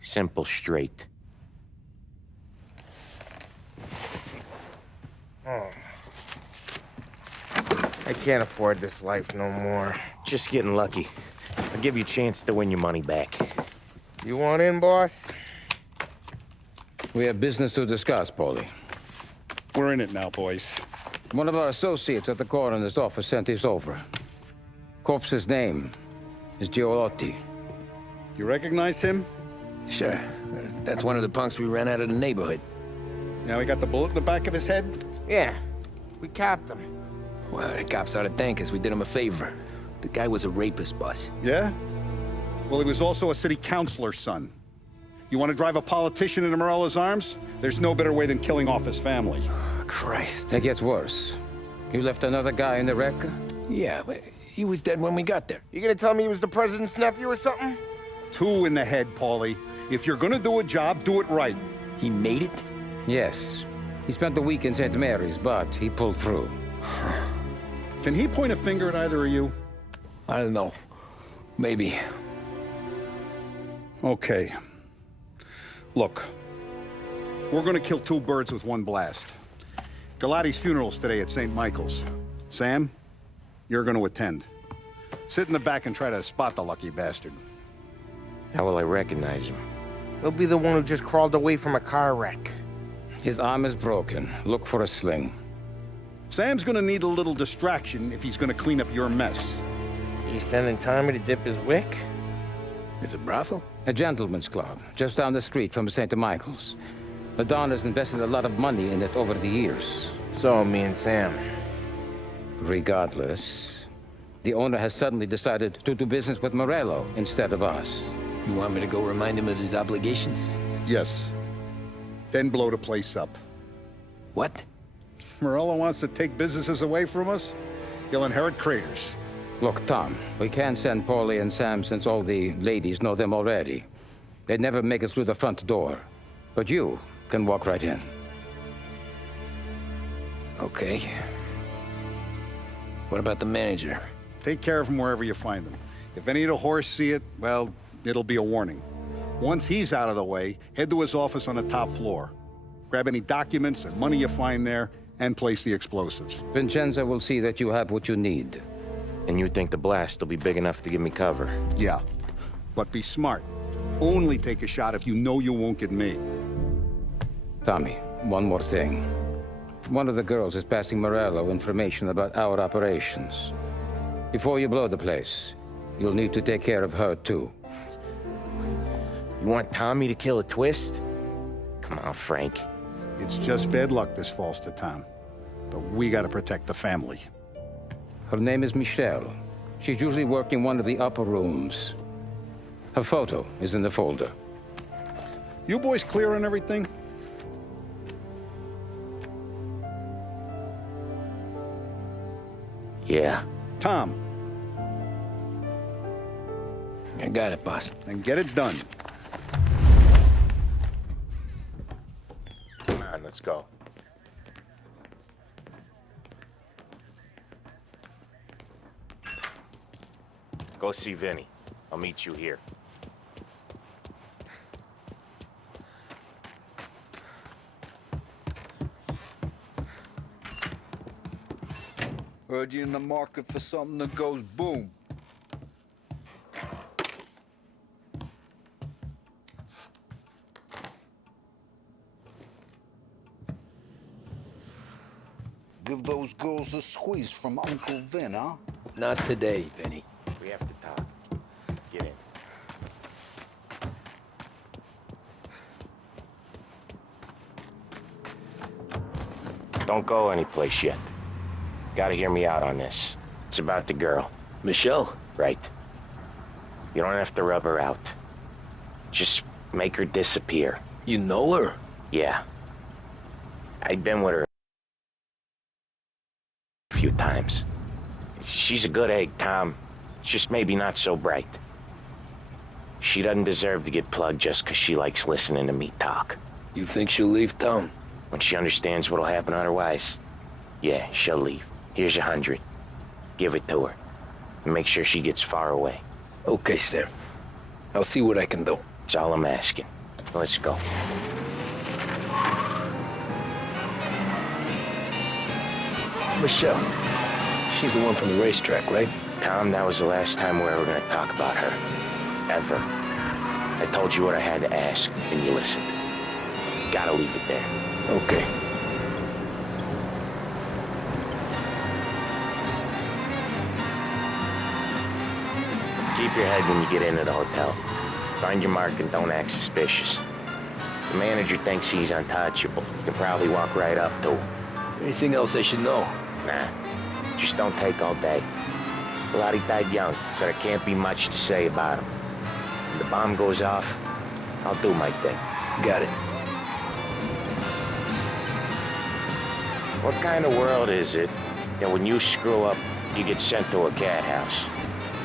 Simple, straight. I can't afford this life no more. Just getting lucky. I'll give you a chance to win your money back. You want in, boss? We have business to discuss, Paulie. We're in it now, boys. One of our associates at the coroner's office sent this over. Corpse's name is Giolotti. You recognize him? Sure. That's one of the punks we ran out of the neighborhood. Now he got the bullet in the back of his head? Yeah, we capped him. Well, the cops ought to thank us. We did him a favor. The guy was a rapist, boss. Yeah? Well, he was also a city councilor's son. You want to drive a politician into Morella's arms? There's no better way than killing off his family. Oh, Christ. It gets worse. You left another guy in the wreck? Yeah, but he was dead when we got there. You gonna tell me he was the president's nephew or something? 2 in the head, Paulie. If you're gonna do a job, do it right. He made it? Yes. He spent the week in St. Mary's, but he pulled through. Can he point a finger at either of you? I don't know. Maybe. Okay. Look, we're gonna kill 2 birds with 1 blast. Galati's funeral's today at St. Michael's. Sam, you're gonna attend. Sit in the back and try to spot the lucky bastard. How will I recognize him? He'll be the one who just crawled away from a car wreck. His arm is broken. Look for a sling. Sam's gonna need a little distraction if he's gonna clean up your mess. You sending Tommy to dip his wick? It's a brothel? A gentleman's club, just down the street from St. Michael's. The Don has invested a lot of money in it over the years. So, me and Sam. Regardless, the owner has suddenly decided to do business with Morello instead of us. You want me to go remind him of his obligations? Yes. Then blow the place up. What? Morello wants to take businesses away from us? He'll inherit craters. Look, Tom, we can't send Paulie and Sam since all the ladies know them already. They'd never make it through the front door. But you can walk right in. Okay. What about the manager? Take care of him wherever you find him. If any of the horse see it, well, it'll be a warning. Once he's out of the way, head to his office on the top floor. Grab any documents and money you find there, and place the explosives. Vincenzo will see that you have what you need. And you think the blast will be big enough to give me cover? Yeah, but be smart. Only take a shot if you know you won't get made. Tommy, one more thing. One of the girls is passing Morello information about our operations. Before you blow the place, you'll need to take care of her, too. You want Tommy to kill a twist? Come on, Frank. It's just bad luck this falls to Tom. But we gotta protect the family. Her name is Michelle. She's usually working one of the upper rooms. Her photo is in the folder. You boys clear on everything? Yeah. Tom, I got it, boss. then get it done. Come on, let's go. Go see Vinny. I'll meet you here. Heard you in the market for something that goes boom. Give those girls a squeeze from Uncle Vin, huh? Not today, Vinny. We have to talk. Get in. Don't go anyplace yet. Gotta hear me out on this. It's about the girl. Michelle? Right. You don't have to rub her out. Just make her disappear. You know her? Yeah. I've been with her a few times. She's a good egg, Tom. Just maybe not so bright. She doesn't deserve to get plugged just 'cause she likes listening to me talk. You think she'll leave town? When she understands what'll happen otherwise, yeah, she'll leave. Here's $100. Give it to her. And make sure she gets far away. Okay, Sam. I'll see what I can do. That's all I'm asking. Let's go. Michelle. She's the one from the racetrack, right? Tom, that was the last time we were going to talk about her. Ever. I told you what I had to ask, and you listened. Gotta leave it there. Okay. Keep your head when you get into the hotel. Find your mark and don't act suspicious. The manager thinks he's untouchable. You can probably walk right up to him. Anything else I should know? Nah, just don't take all day. Lottie died young, so there can't be much to say about him. When the bomb goes off, I'll do my thing. Got it. What kind of world is it that when you screw up, you get sent to a cat house?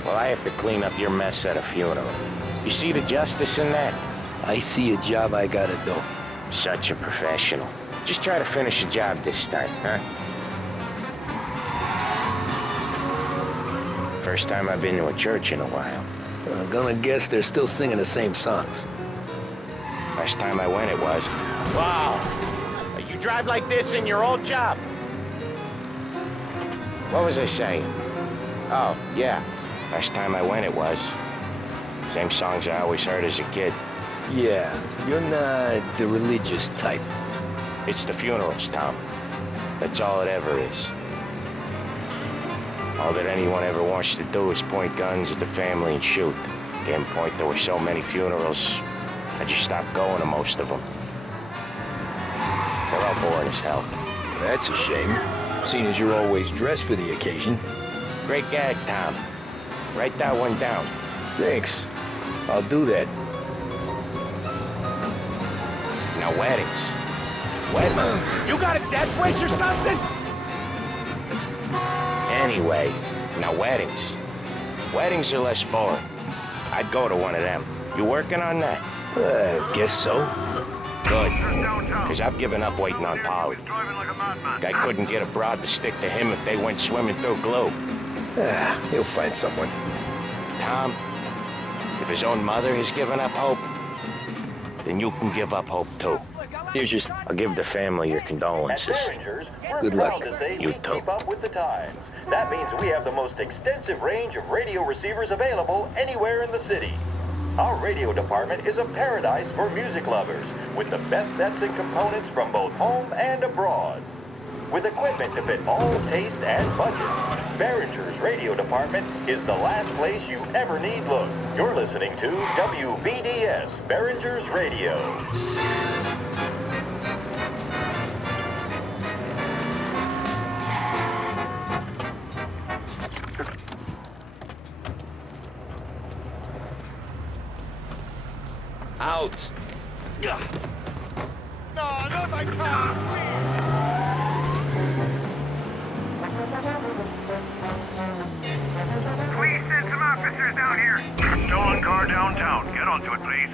Well, I have to clean up your mess at a funeral. You see the justice in that? I see a job I gotta do. Such a professional. Just try to finish the job this time, huh? First time I've been to a church in a while. I'm gonna guess they're still singing the same songs. Last time I went, it was. Wow! You drive like this in your old job? What was I saying? Oh, yeah. Last time I went, it was. Same songs I always heard as a kid. Yeah, you're not the religious type. It's the funerals, Tom. That's all it ever is. All that anyone ever wants to do is point guns at the family and shoot. Damn point, there were so many funerals, I just stopped going to most of them. They're all boring as hell. That's a shame, seeing as you're always dressed for the occasion. Great gag, Tom. Write that one down. Thanks. I'll do that. Now, weddings. Weddings? You got a death wish or something? Anyway, now weddings. Weddings are less boring. I'd go to one of them. You working on that? Guess so. Good. Because I've given up waiting on Polly. Guy couldn't get a broad to stick to him if they went swimming through glue. He'll find someone. Tom, if his own mother has given up hope, then you can give up hope too. Here's your... I'll give the family your condolences. At Derringers, we're Good proud luck. to say You we too. keep up with the times. That means we have the most extensive range of radio receivers available anywhere in the city. Our radio department is a paradise for music lovers, with the best sets and components from both home and abroad. With equipment to fit all taste and budgets, Derringers Radio Department is the last place you ever need look. You're listening to WBDS Derringers Radio. Out! No, not my car! Please send some officers down here. Stolen car downtown. Get onto it, please.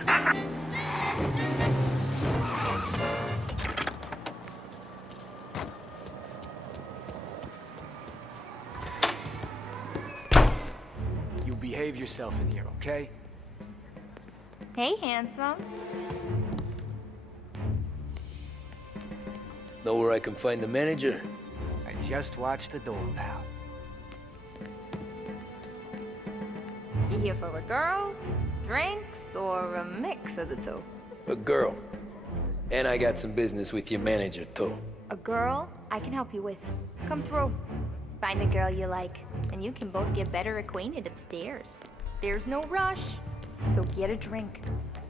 You behave yourself in here, okay? Hey, handsome. Know where I can find the manager? I just watched the door, pal. You here for a girl, drinks, or a mix of the two? A girl. And I got some business with your manager, too. A girl I can help you with. Come through. Find a girl you like, and you can both get better acquainted upstairs. There's no rush, so get a drink,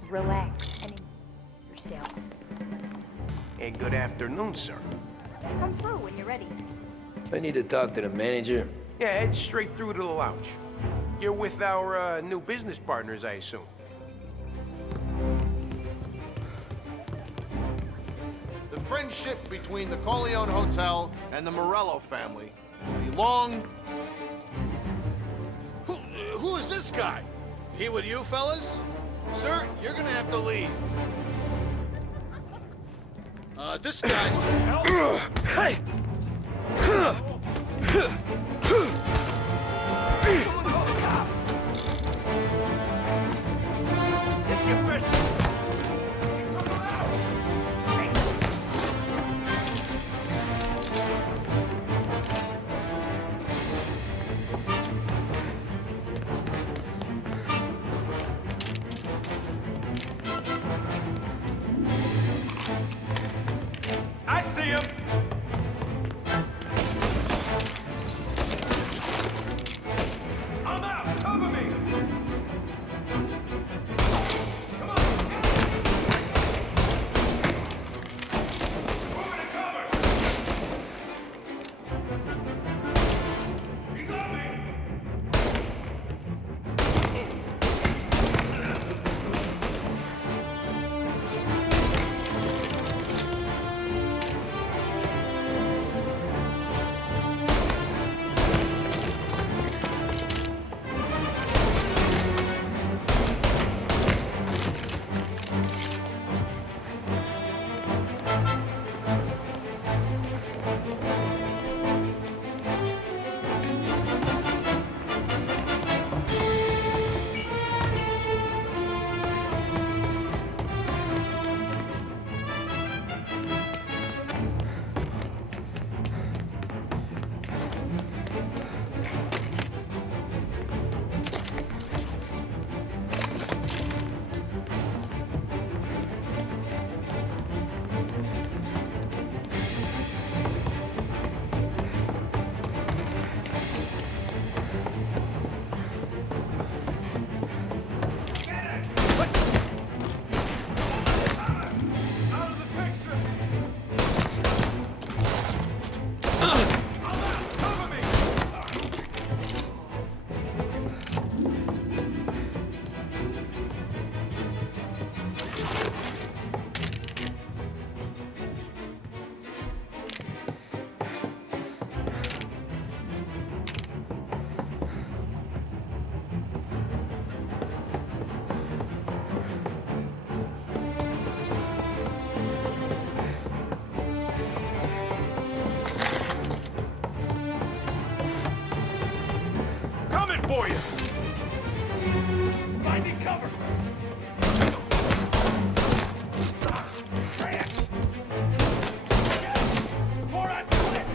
relax, and enjoy yourself. Hey, good afternoon, sir. Come through when you're ready. I need to talk to the manager. Yeah, head straight through to the lounge. You're with our new business partners, I assume. The friendship between the Corleone Hotel and the Morello family will be long. Who is this guy? He with you, fellas? Sir, you're gonna have to leave. This guy's... Hey! see him! I'm out! Cover me! Come on! Moving to cover! He's on me! Coming for you! Finding cover! Before I quit!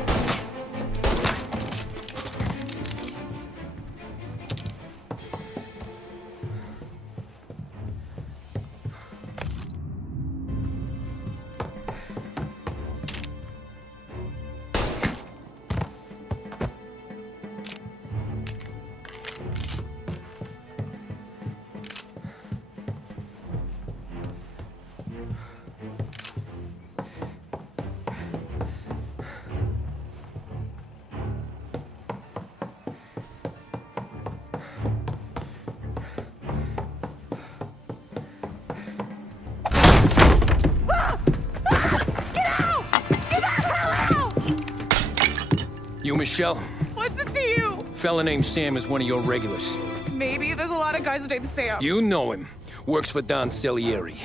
You, Michelle? What's it to you? Fella named Sam is one of your regulars. Maybe there's a lot of guys named Sam. You know him. Works for Don Celieri.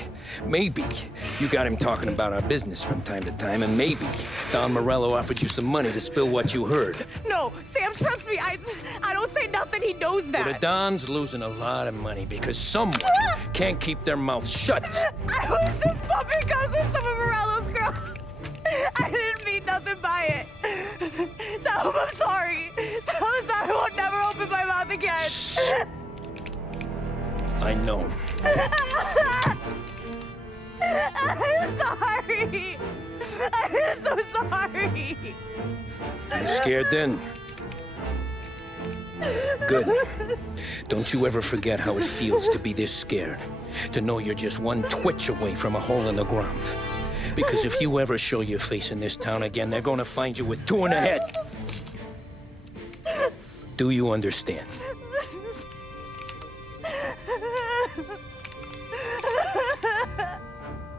Maybe you got him talking about our business from time to time, and maybe Don Morello offered you some money to spill what you heard. No, Sam, trust me. I don't say nothing. He knows that. Well, the Don's losing a lot of money because someone can't keep their mouth shut. I was just bumping guns with some of Morello's girls. I didn't mean nothing by it. Tell him I'm sorry. Tell him I won't never open my mouth again. I know. I'm sorry. I'm so sorry. You scared then? Good. Don't you ever forget how it feels to be this scared. To know you're just one twitch away from a hole in the ground. Because if you ever show your face in this town again, they're gonna find you with two in the head. Do you understand?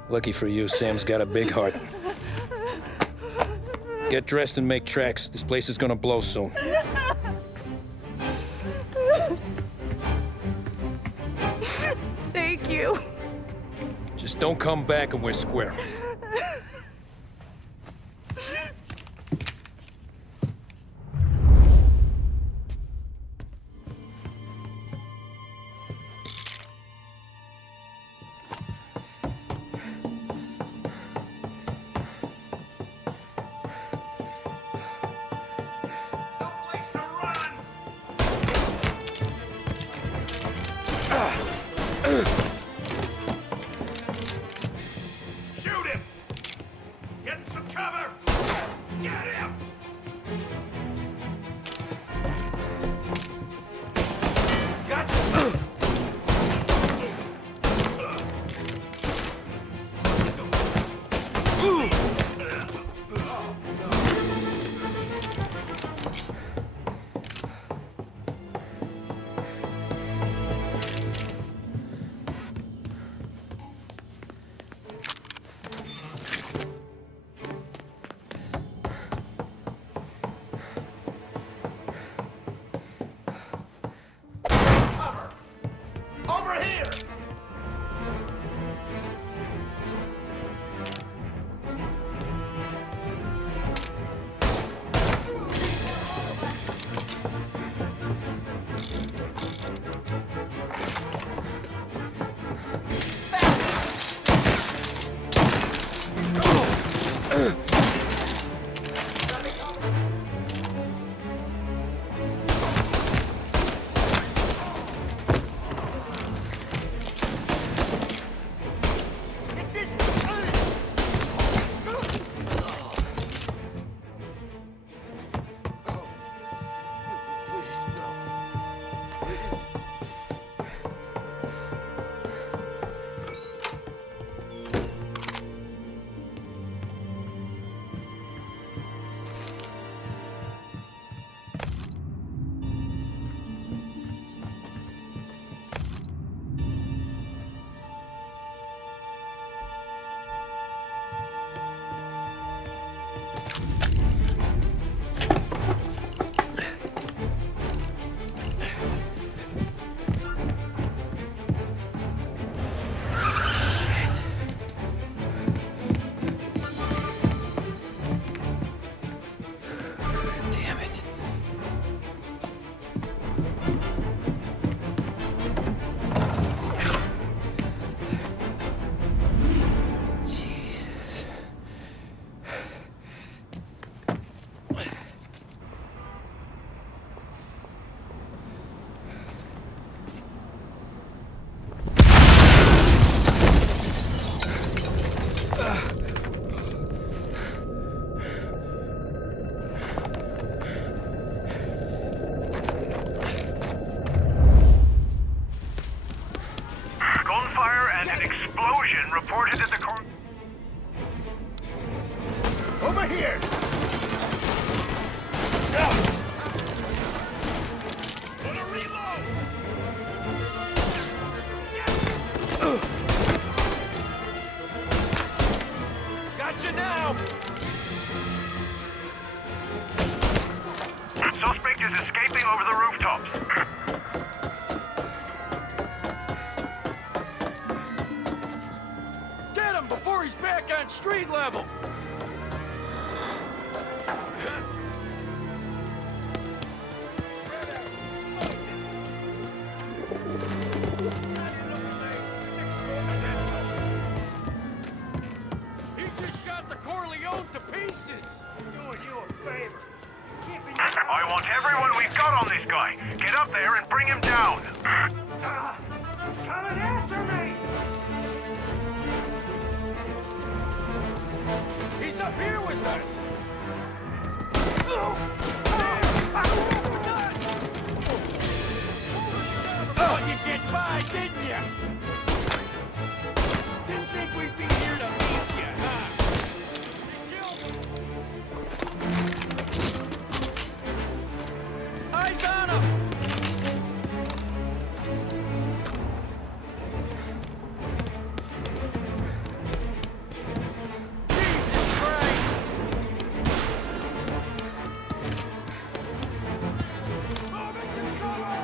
Lucky for you, Sam's got a big heart. Get dressed and make tracks. This place is gonna blow soon. Thank you. Just don't come back and we're square. Shoot him! Over here! reported at the cor- Over here! Gonna reload! Gotcha now! Suspect is escaping over the rooftops. Get him before he's back on street level! He just shot the Corleone to pieces! Doing you a favor. I want everyone we've got on this guy. Get up there and bring him down. Coming after me! He's up here with us! Oh, you get by, didn't ya? Didn't think we'd be here to meet ya, huh? Eyes on him! Jesus Christ! Move into cover!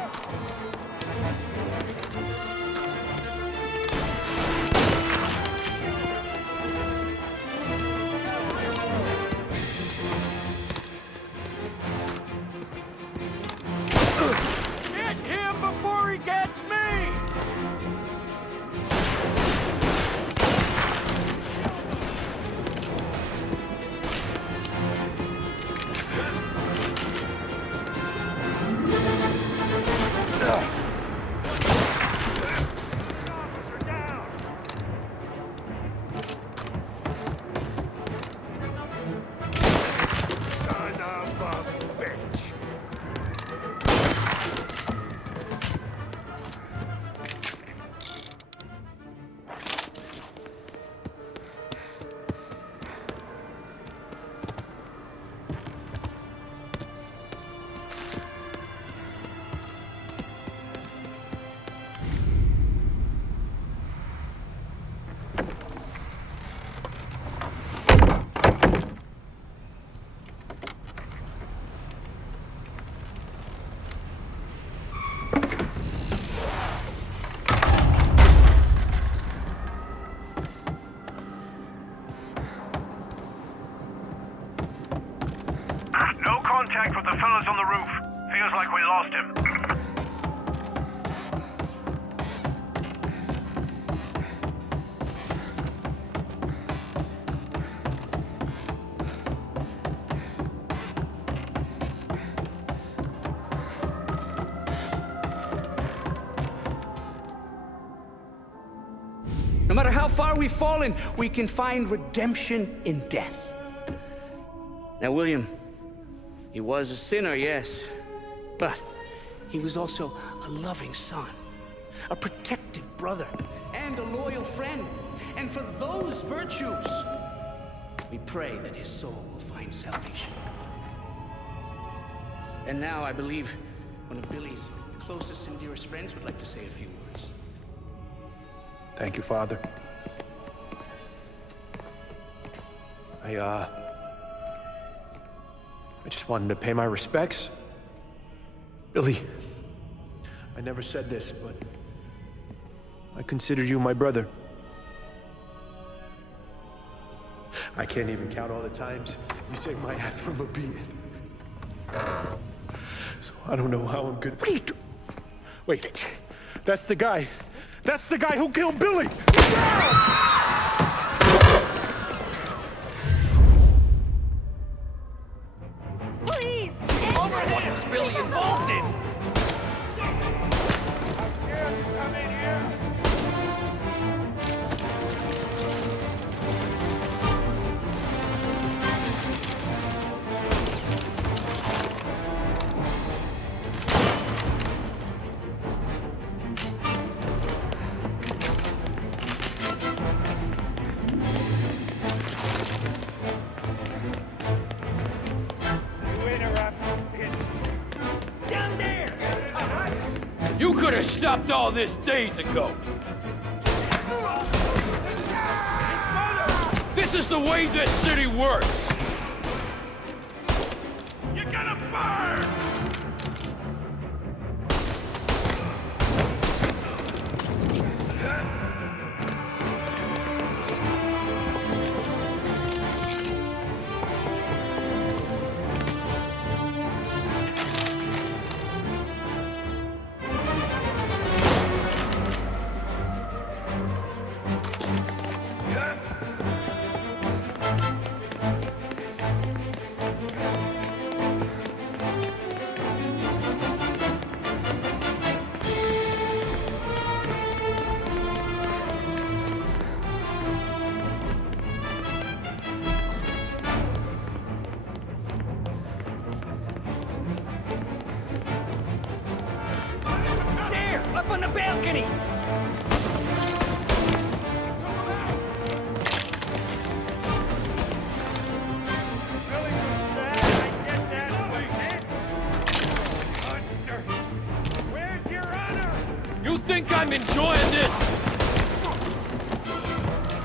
No matter how far we've fallen, we can find redemption in death. Now, William, he was a sinner, yes. But he was also a loving son, a protective brother, and a loyal friend. And for those virtues, we pray that his soul will find salvation. And now I believe one of Billy's closest and dearest friends would like to say a few words. Thank you, Father. I just wanted to pay my respects. Billy, I never said this, but I consider you my brother. I can't even count all the times you saved my ass from a beating. So I don't know how I'm good. What are you doing? Wait, that's the guy. That's the guy who killed Billy! Please! What was Billy involved in? You could have stopped all this days ago. This is the way this city works. You're gonna burn! Up on the balcony! Where's your honor? You think I'm enjoying this?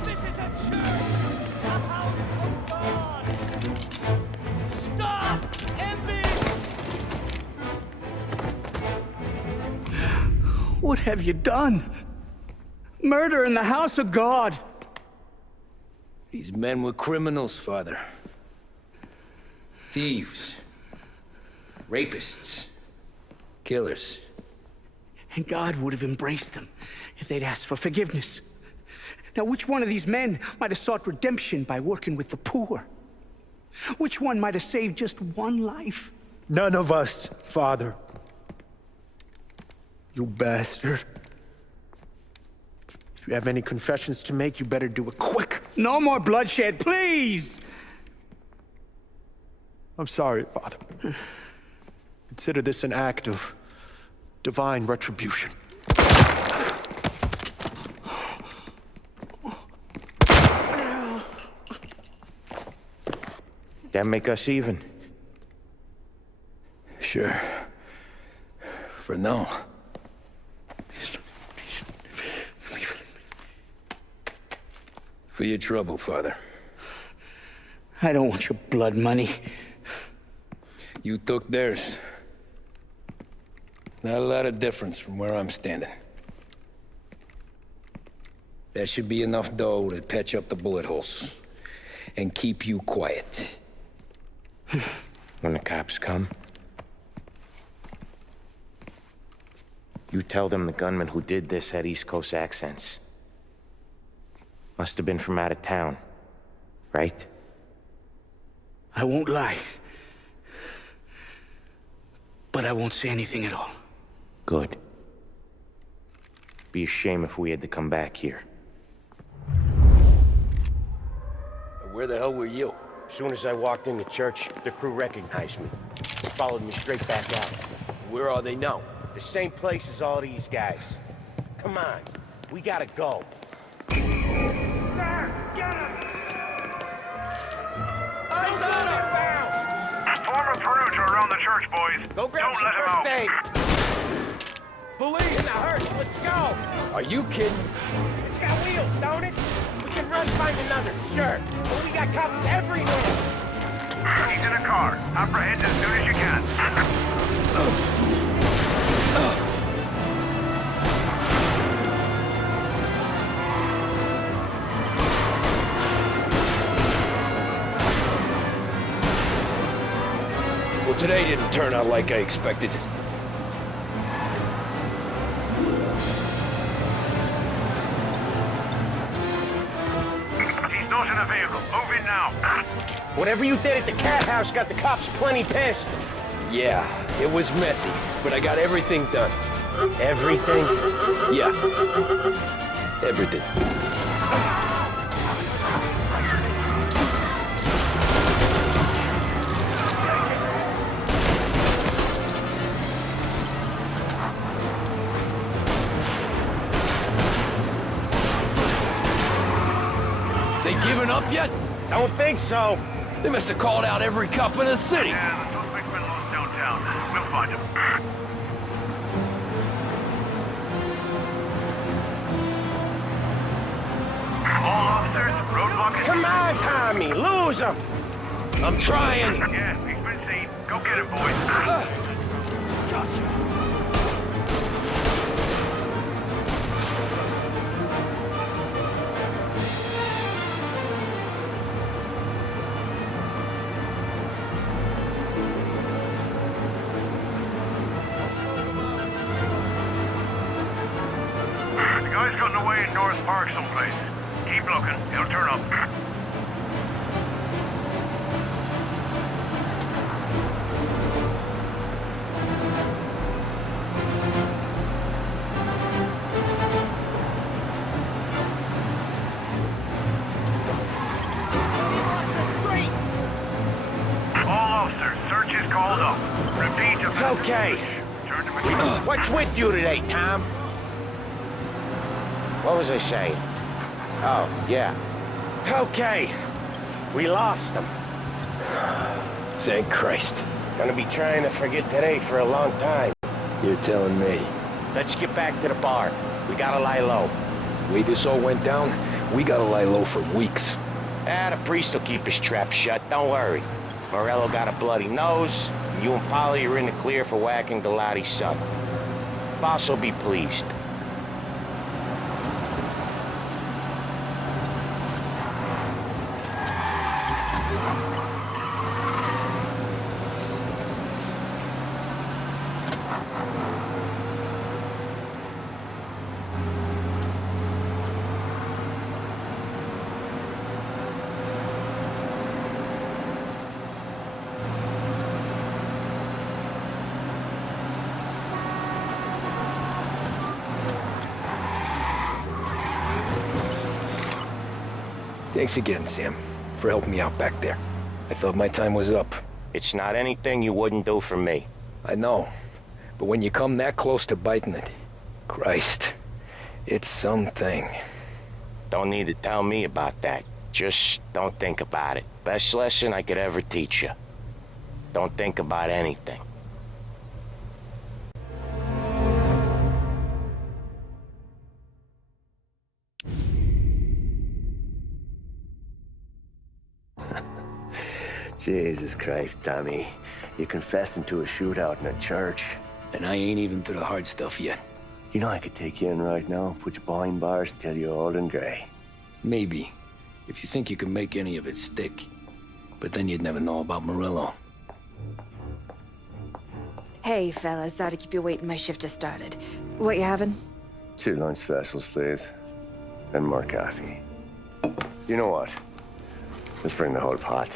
This is a church! A house of God! Stop! End this! What have you done? Murder in the house of God! These men were criminals, Father. Thieves. Rapists. Killers. And God would have embraced them if they'd asked for forgiveness. Now, which one of these men might have sought redemption by working with the poor? Which one might have saved just one life? None of us, Father. You bastard. If you have any confessions to make, you better do it quick. No more bloodshed, please! I'm sorry, Father. Consider this an act of divine retribution. That make us even? Sure. For now. For your trouble, Father. I don't want your blood money. You took theirs. Not a lot of difference from where I'm standing. That should be enough dough to patch up the bullet holes. And keep you quiet. When the cops come, you tell them the gunman who did this had East Coast accents. Must have been from out of town, right? I won't lie. But I won't say anything at all. Good. Be a shame if we had to come back here. Where the hell were you? As soon as I walked in the church, the crew recognized me. Followed me straight back out. Where are they now? The same place as all these guys. Come on, we gotta go. There, get him! He's on him! Form a perimeter around the church, boys. Go grab some first aid. Believe in the hearse, let's go! Are you kidding? It's got wheels, don't it? We can run, find another, sure. But we got cops everywhere. He's in a car. Apprehend as soon as you can. Well, today didn't turn out like I expected. He's not in a vehicle. Move in now. Whatever you did at the cat house got the cops plenty pissed. Yeah, it was messy, but I got everything done. Everything? Yeah. Everything. They giving up yet? Don't think so. They must have called out every cop in the city. Yeah, the suspect's been lost downtown. We'll find him. All officers, roadblock is... Come on, Tommy, lose him. I'm trying. Yeah, he's been seen. Go get him, boys. Gotcha. The guy's gotten away in North Park someplace. Keep looking. He'll turn up. All officers, search is called up. Repeat if Okay. Turn to What's with you today, Tom? What was I saying? Oh, yeah. Okay. We lost him. Thank Christ. Gonna be trying to forget today for a long time. You're telling me. Let's get back to the bar. We gotta lie low. The way this all went down, we gotta lie low for weeks. The priest will keep his trap shut, don't worry. Morello got a bloody nose, and you and Polly are in the clear for whacking Galati's son. Boss will be pleased. Thanks again, Sam, for helping me out back there. I thought my time was up. It's not anything you wouldn't do for me. I know, but when you come that close to biting it, Christ, it's something. Don't need to tell me about that. Just don't think about it. Best lesson I could ever teach you. Don't think about anything. Jesus Christ, Tommy. You're confessing to a shootout in a church. And I ain't even to the hard stuff yet. You know I could take you in right now, put you behind bars until you're old and grey. Maybe, if you think you can make any of it stick. But then you'd never know about Morello. Hey, fellas, sorry to keep you waiting. My shift just started. What you having? 2 lunch specials, please. And more coffee. You know what? Let's bring the whole pot.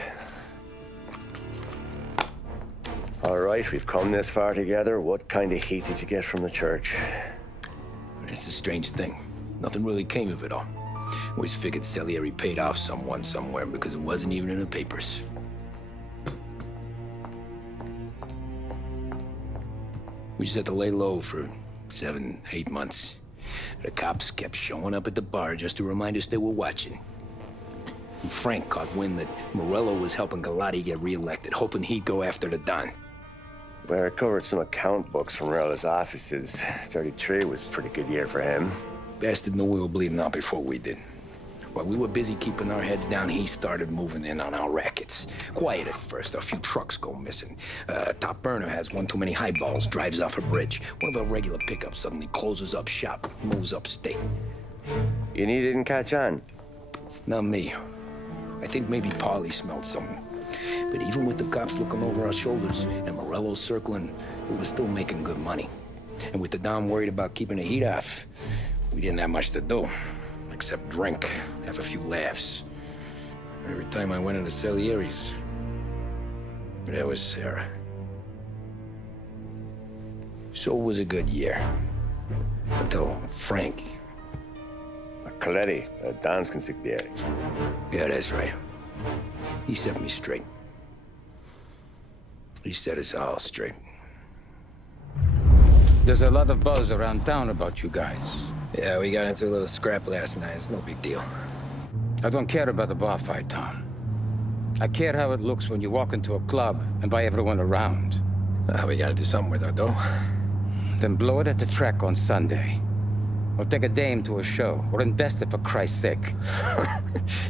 All right, we've come this far together. What kind of heat did you get from the church? It's a strange thing. Nothing really came of it all. Always figured Salieri paid off someone somewhere because it wasn't even in the papers. We just had to lay low for 7, 8 months. The cops kept showing up at the bar just to remind us they were watching. And Frank caught wind that Morello was helping Galati get reelected, hoping he'd go after the Don. Well, I recovered some account books from Morello's offices. 33 was a pretty good year for him. Bastard knew we were bleeding out before we did. While we were busy keeping our heads down, he started moving in on our rackets. Quiet at first, a few trucks go missing. Top burner has one too many highballs, drives off a bridge. One of our regular pickups suddenly closes up shop, moves upstate. And he didn't catch on? Not me. I think maybe Paulie smelled something. But even with the cops looking over our shoulders and Morello circling, we were still making good money. And with the Don worried about keeping the heat off, we didn't have much to do. Except drink, have a few laughs. Every time I went into Salieri's, there was Sarah. So it was a good year. Until Frank. Coletti, Don's consigliere. Yeah, that's right. He set me straight. He set us all straight. There's a lot of buzz around town about you guys. Yeah, we got into a little scrap last night. It's no big deal. I don't care about the bar fight, Tom. I care how it looks when you walk into a club and by everyone around. We gotta do something with our dough. Then blow it at the track on Sunday. Or take a dame to a show. Or invest it for Christ's sake.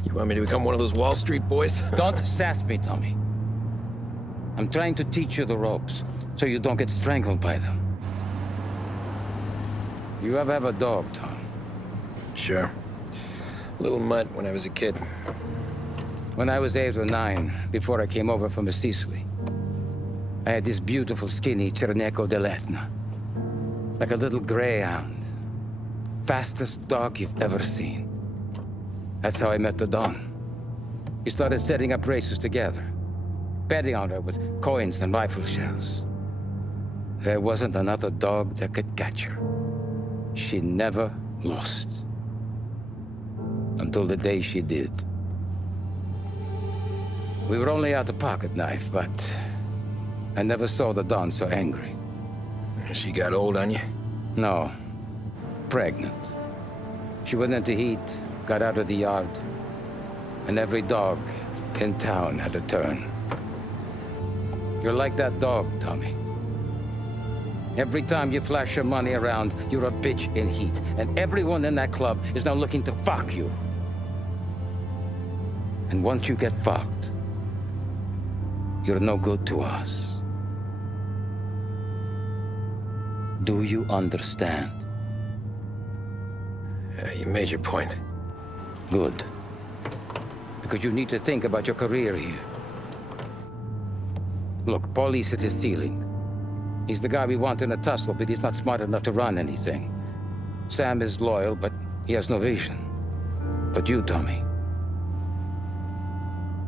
You want me to become one of those Wall Street boys? Don't sass me, Tommy. I'm trying to teach you the ropes, so you don't get strangled by them. You ever have a dog, Tom? Sure. Little mutt when I was a kid. When I was 8 or 9, before I came over from Sicily, I had this beautiful, skinny Cerneco dell'Etna. Like a little greyhound. Fastest dog you've ever seen. That's how I met the Don. We started setting up races together. Betting on her with coins and rifle shells. There wasn't another dog that could catch her. She never lost. Until the day she did. We were only out a pocket knife, but I never saw the Don so angry. She got old on you? No. Pregnant. She went into heat, got out of the yard, and every dog in town had a turn. You're like that dog, Tommy. Every time you flash your money around, you're a bitch in heat. And everyone in that club is now looking to fuck you. And once you get fucked, you're no good to us. Do you understand? You made your point. Good. Because you need to think about your career here. Look, Paulie's hit his ceiling. He's the guy we want in a tussle, but he's not smart enough to run anything. Sam is loyal, but he has no vision. But you, Tommy,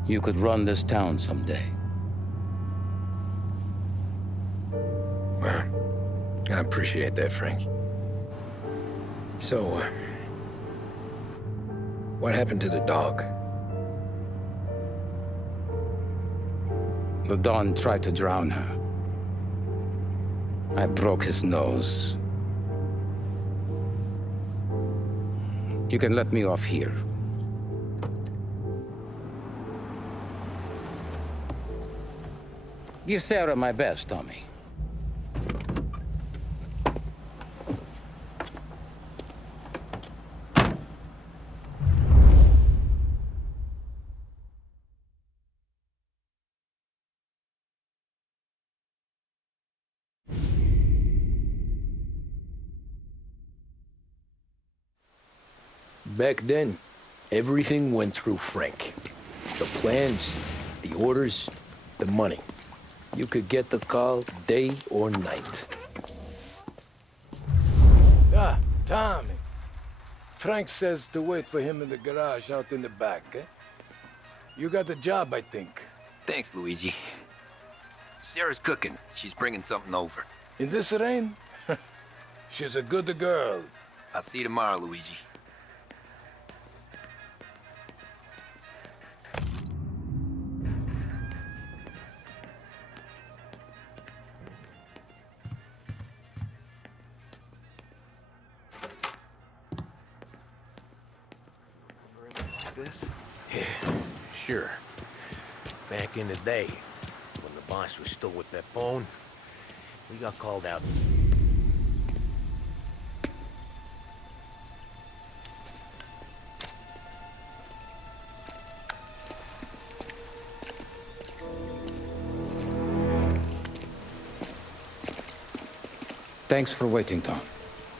you could run this town someday. Well, I appreciate that, Frank. So, what happened to the dog? The Don tried to drown her. I broke his nose. You can let me off here. Give Sarah my best, Tommy. Back then, everything went through Frank. The plans, the orders, the money. You could get the call day or night. Ah, Tommy. Frank says to wait for him in the garage out in the back, eh? You got the job, I think. Thanks, Luigi. Sarah's cooking. She's bringing something over. In this rain? She's a good girl. I'll see you tomorrow, Luigi. this? Yeah, sure. Back in the day, when the boss was still with that bone, we got called out. Thanks for waiting, Tom.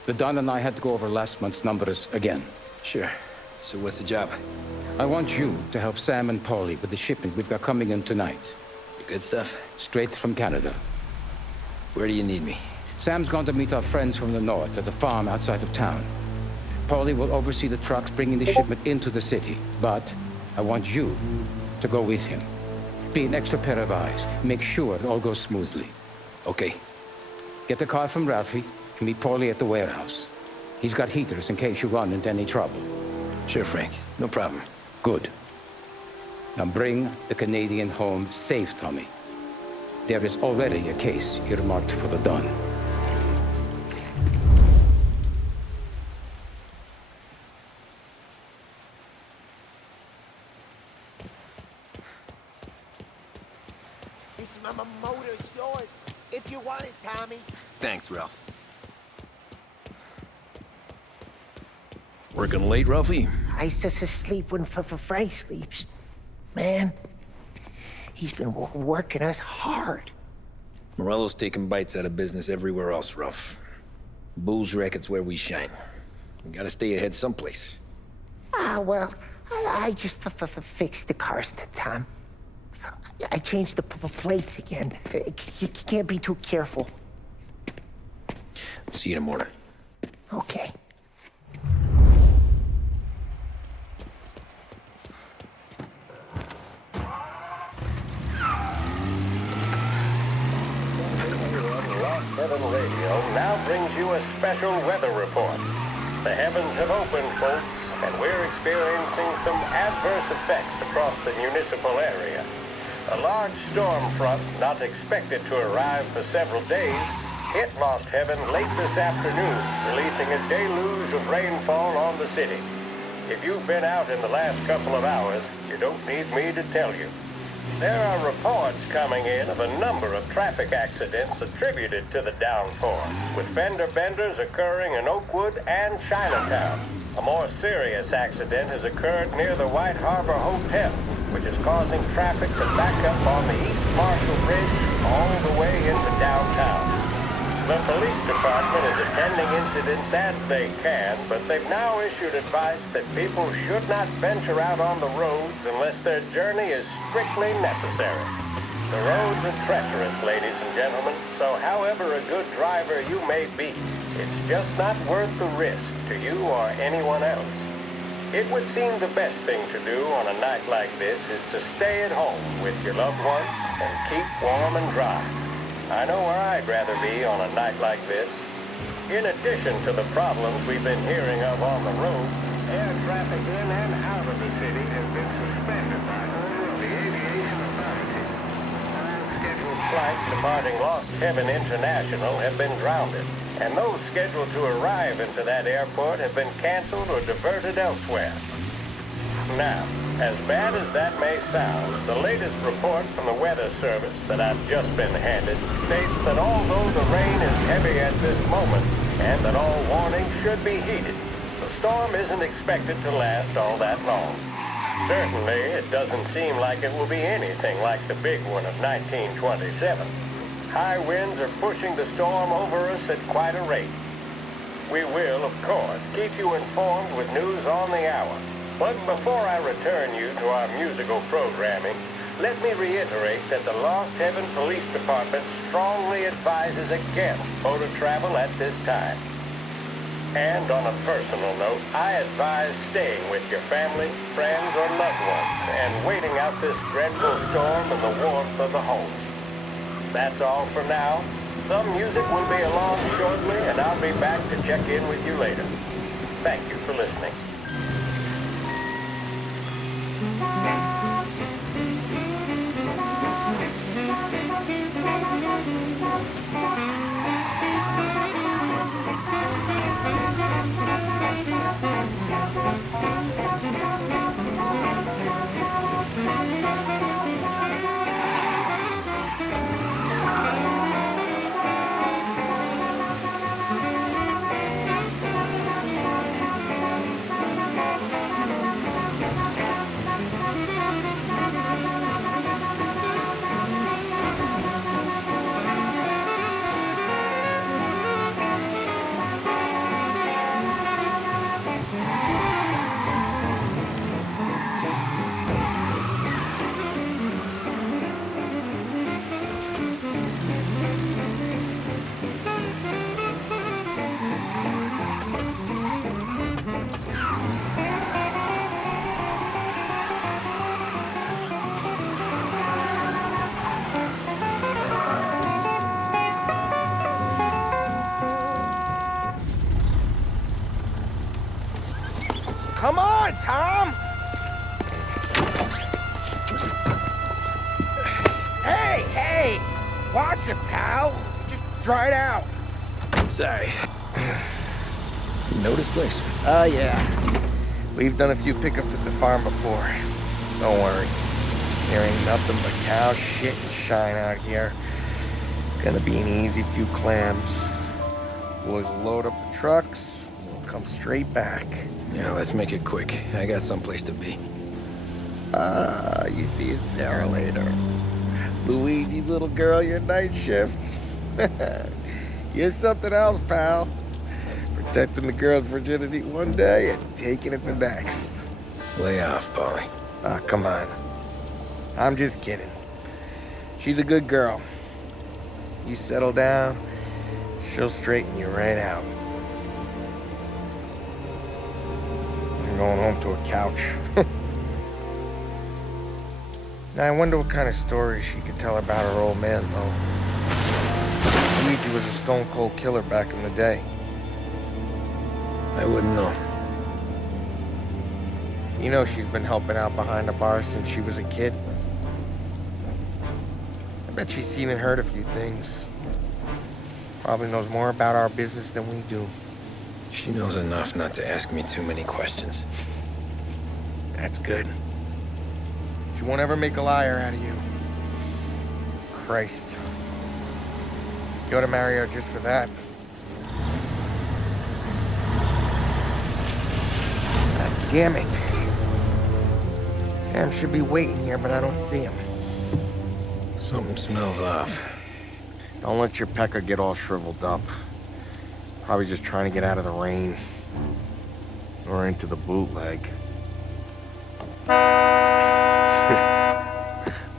The Don and I had to go over last month's numbers again. Sure. So what's the job? I want you to help Sam and Paulie with the shipment we've got coming in tonight. The good stuff? Straight from Canada. Where do you need me? Sam's gone to meet our friends from the north at the farm outside of town. Paulie will oversee the trucks bringing the shipment into the city. But I want you to go with him. Be an extra pair of eyes. Make sure it all goes smoothly. Okay. Get the car from Ralphie and meet Paulie at the warehouse. He's got heaters in case you run into any trouble. Sure, Frank. No problem. Good. Now bring the Canadian home safe, Tommy. There is already a case earmarked for the Don. This motor's yours, if you want it, Tommy. Thanks, Ralph. Working late, Ralphie? I sleep when Frank sleeps. Man, he's been working us hard. Morello's taking bites out of business everywhere else, Ralph. Bull's racket's where we shine. We gotta stay ahead someplace. Well, I just fixed the cars, Tom. I changed the plates again. You can't be too careful. See you in the morning. Okay. Heaven Radio now brings you a special weather report. The heavens have opened, folks, and we're experiencing some adverse effects across the municipal area. A large storm front, not expected to arrive for several days, hit Lost Heaven late this afternoon, releasing a deluge of rainfall on the city. If you've been out in the last couple of hours, you don't need me to tell you. There are reports coming in of a number of traffic accidents attributed to the downpour, with fender benders occurring in Oakwood and Chinatown. A more serious accident has occurred near the White Harbor Hotel, which is causing traffic to back up on the East Marshall Bridge all the way into downtown. The police department is attending incidents as they can, but they've now issued advice that people should not venture out on the roads unless their journey is strictly necessary. The roads are treacherous, ladies and gentlemen, so however a good driver you may be, it's just not worth the risk to you or anyone else. It would seem the best thing to do on a night like this is to stay at home with your loved ones and keep warm and dry. I know where I'd rather be on a night like this. In addition to the problems we've been hearing of on the road, air traffic in and out of the city has been suspended by order of the Aviation Authority. All scheduled flights departing Lost Heaven International have been grounded, and those scheduled to arrive into that airport have been canceled or diverted elsewhere. Now, as bad as that may sound, the latest report from the Weather Service that I've just been handed states that although the rain is heavy at this moment, and that all warnings should be heeded, the storm isn't expected to last all that long. Certainly, it doesn't seem like it will be anything like the big one of 1927. High winds are pushing the storm over us at quite a rate. We will, of course, keep you informed with news on the hour. But before I return you to our musical programming, let me reiterate that the Lost Heaven Police Department strongly advises against motor travel at this time. And on a personal note, I advise staying with your family, friends, or loved ones and waiting out this dreadful storm in the warmth of the home. That's all for now. Some music will be along shortly, and I'll be back to check in with you later. Thank you for listening. Come on, Tom! Hey! Watch it, pal. Just dry it out. Sorry. You know this place? Yeah. We've done a few pickups at the farm before. Don't worry. There ain't nothing but cow shit and shine out here. It's gonna be an easy few clams. Boys will load up the trucks, and we'll come straight back. Yeah, let's make it quick. I got someplace to be. You see Sarah later. Luigi's little girl, your night shift. You're something else, pal. Protecting the girl's virginity one day and taking it the next. Lay off, Polly. Come on. I'm just kidding. She's a good girl. You settle down, she'll straighten you right out. I'm going home to a couch. Now, I wonder what kind of stories she could tell about her old man, though. Luigi was a stone-cold killer back in the day. I wouldn't know. You know she's been helping out behind the bar since she was a kid. I bet she's seen and heard a few things. Probably knows more about our business than we do. She knows enough not to ask me too many questions. That's good. She won't ever make a liar out of you. Christ. You ought to marry her just for that. God damn it. Sam should be waiting here, but I don't see him. Something smells off. Don't let your pecker get all shriveled up. Probably just trying to get out of the rain. Or into the bootleg.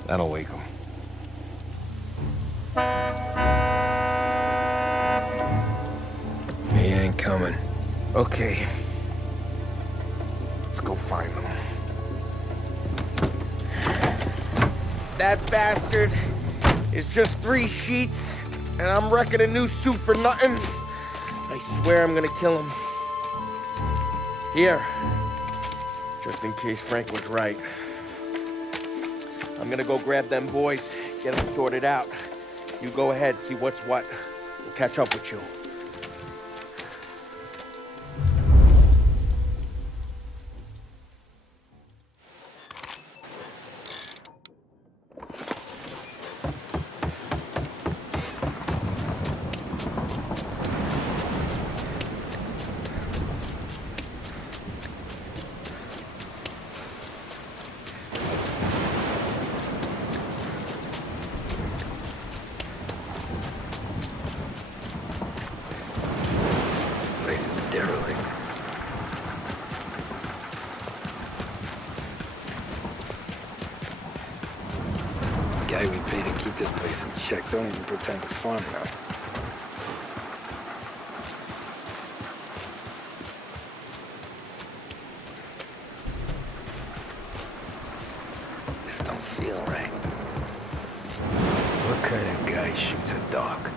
That'll wake him. He ain't coming. Okay. Let's go find him. That bastard is just 3 sheets, and I'm wrecking a new suit for nothing. I swear I'm gonna kill him. Here. Just in case Frank was right. I'm gonna go grab them boys, get them sorted out. You go ahead, see what's what. We'll catch up with you. Place is derelict. Guy we pay to keep this place in check don't even pretend to farm now. This don't feel right. What kind of guy shoots a dog?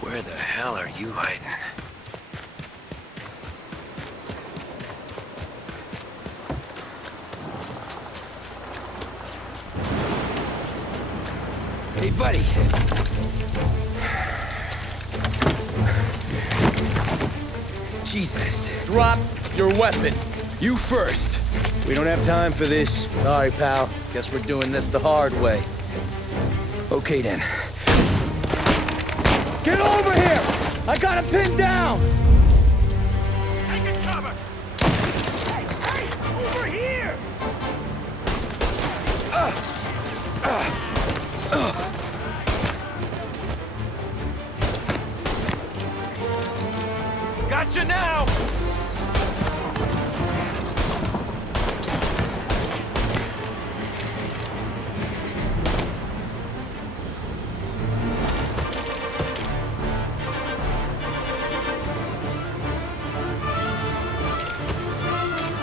Where the hell are you hiding? Hey, buddy. Jesus. Drop your weapon. You first. We don't have time for this. Sorry, pal. Guess we're doing this the hard way. Okay, then. Get over here! I got him pinned down! Take it cover! Hey! Over here! Gotcha now!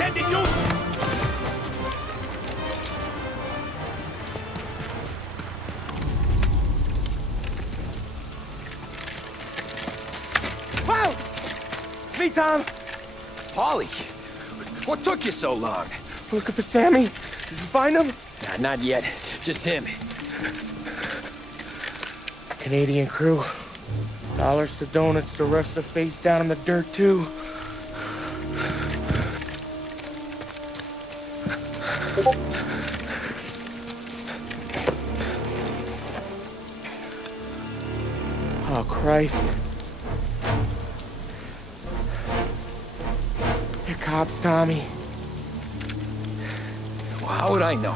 Sending you! me, Tom. Polly, what took you so long? Looking for Sammy. Did you find him? Nah, not yet. Just him. Canadian crew. Dollars to donuts, the rest of the face down in the dirt, too. Oh, Christ. They're cops, Tommy. Well, how would I know?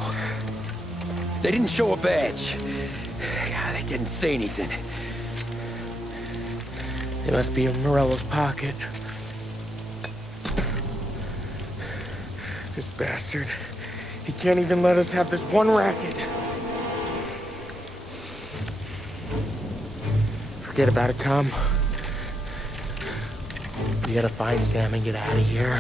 They didn't show a badge. God, they didn't say anything. They must be in Morello's pocket. This bastard. He can't even let us have this one racket. Forget about it, Tom. We gotta find Sam and get out of here.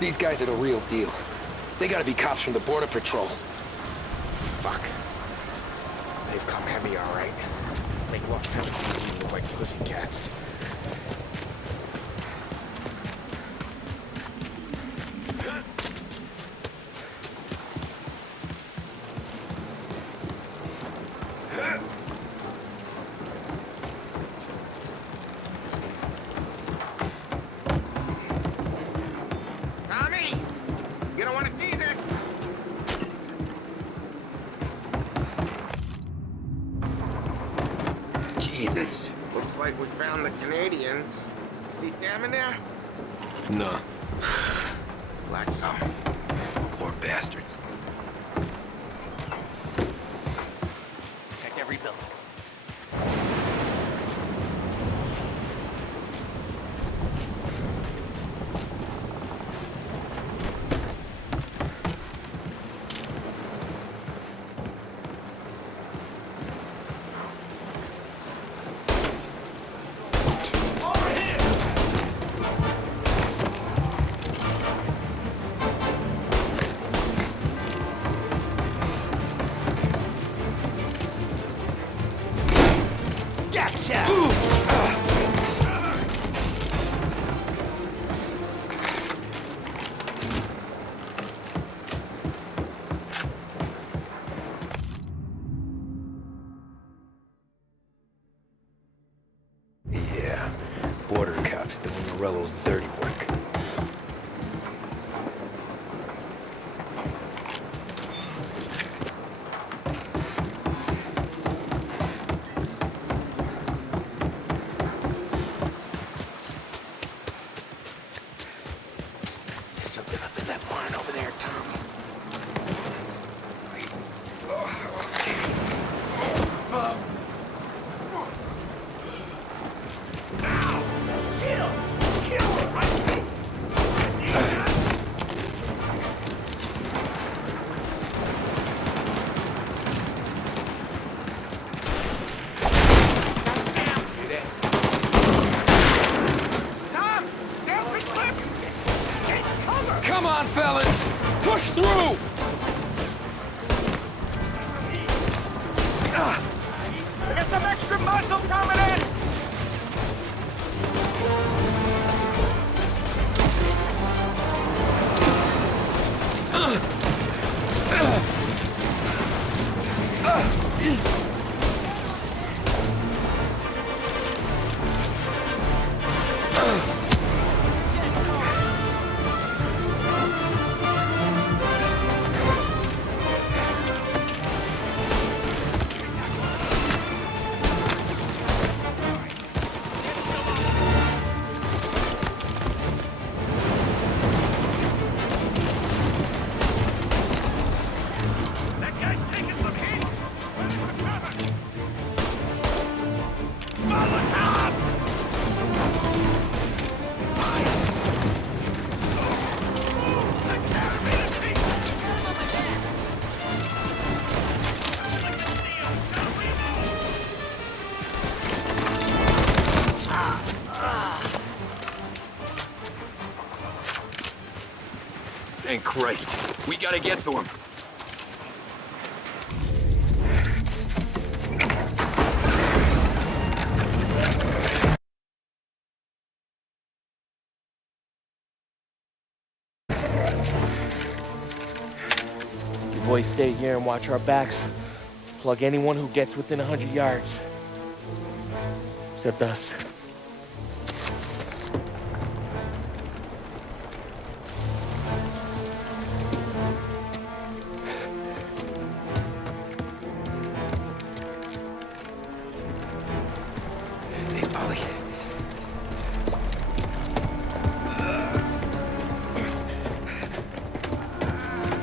These guys are the real deal. They gotta be cops from the Border Patrol. Fuck. They've come heavy, all right. Make Los Angeles look like pussycats. Tommy! You don't want to see this! Jesus. Looks like we found the Canadians. See Sam in there? No. Like some. Poor bastards. Check every building. Yeah, border cops doing Morello's dirty work. There's something up in that barn over there, Tom. Please. Kill! Kill her! Thank Christ. We gotta get to him. You boys stay here and watch our backs. Plug anyone who gets within 100 yards. Except us. Hey, Polly.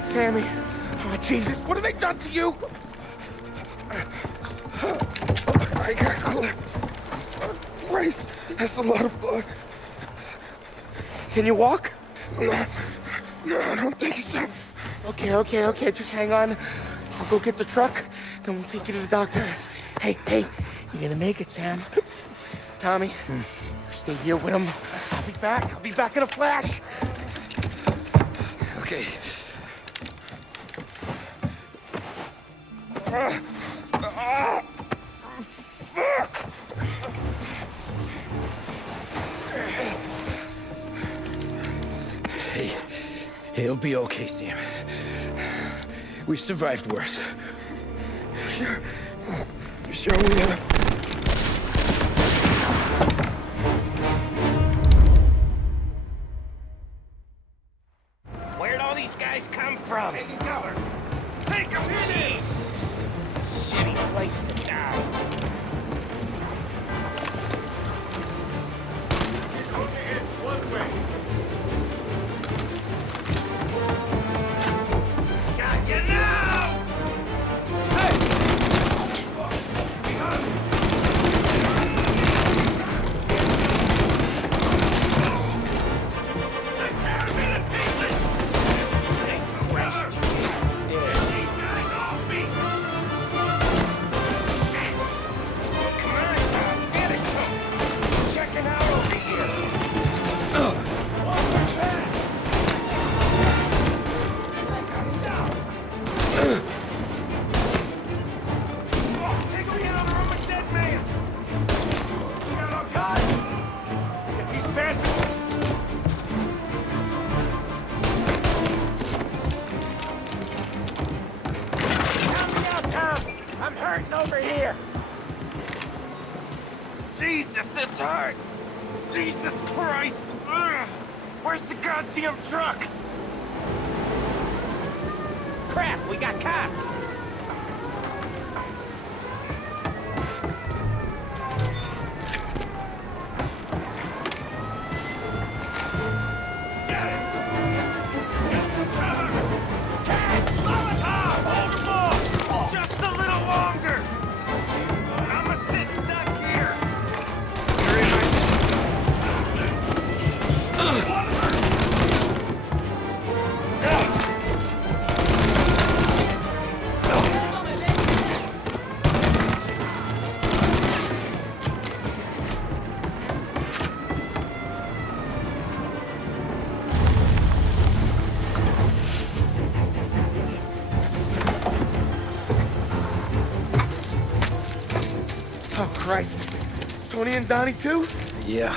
Sammy. Oh, Jesus, what have they done to you? I got clipped. Christ, that's a lot of blood. Can you walk? No, I don't think so. Okay, just hang on. I'll go get the truck, then we'll take you to the doctor. Hey, you're gonna make it, Sam. Tommy, you stay here with him. I'll be back in a flash. Okay. Fuck! Hey, he'll be okay, Sam. We've survived worse. Sure we have. Where'd all these guys come from? Taking cover. Take them! Jeez! This is a shitty place to die. He's only hits one way. Got you now! I'm hurting over here. Jesus, this hurts. Jesus Christ. Ugh. Where's the goddamn truck? Crap, we got cops. Christ. Tony and Donnie too? Yeah.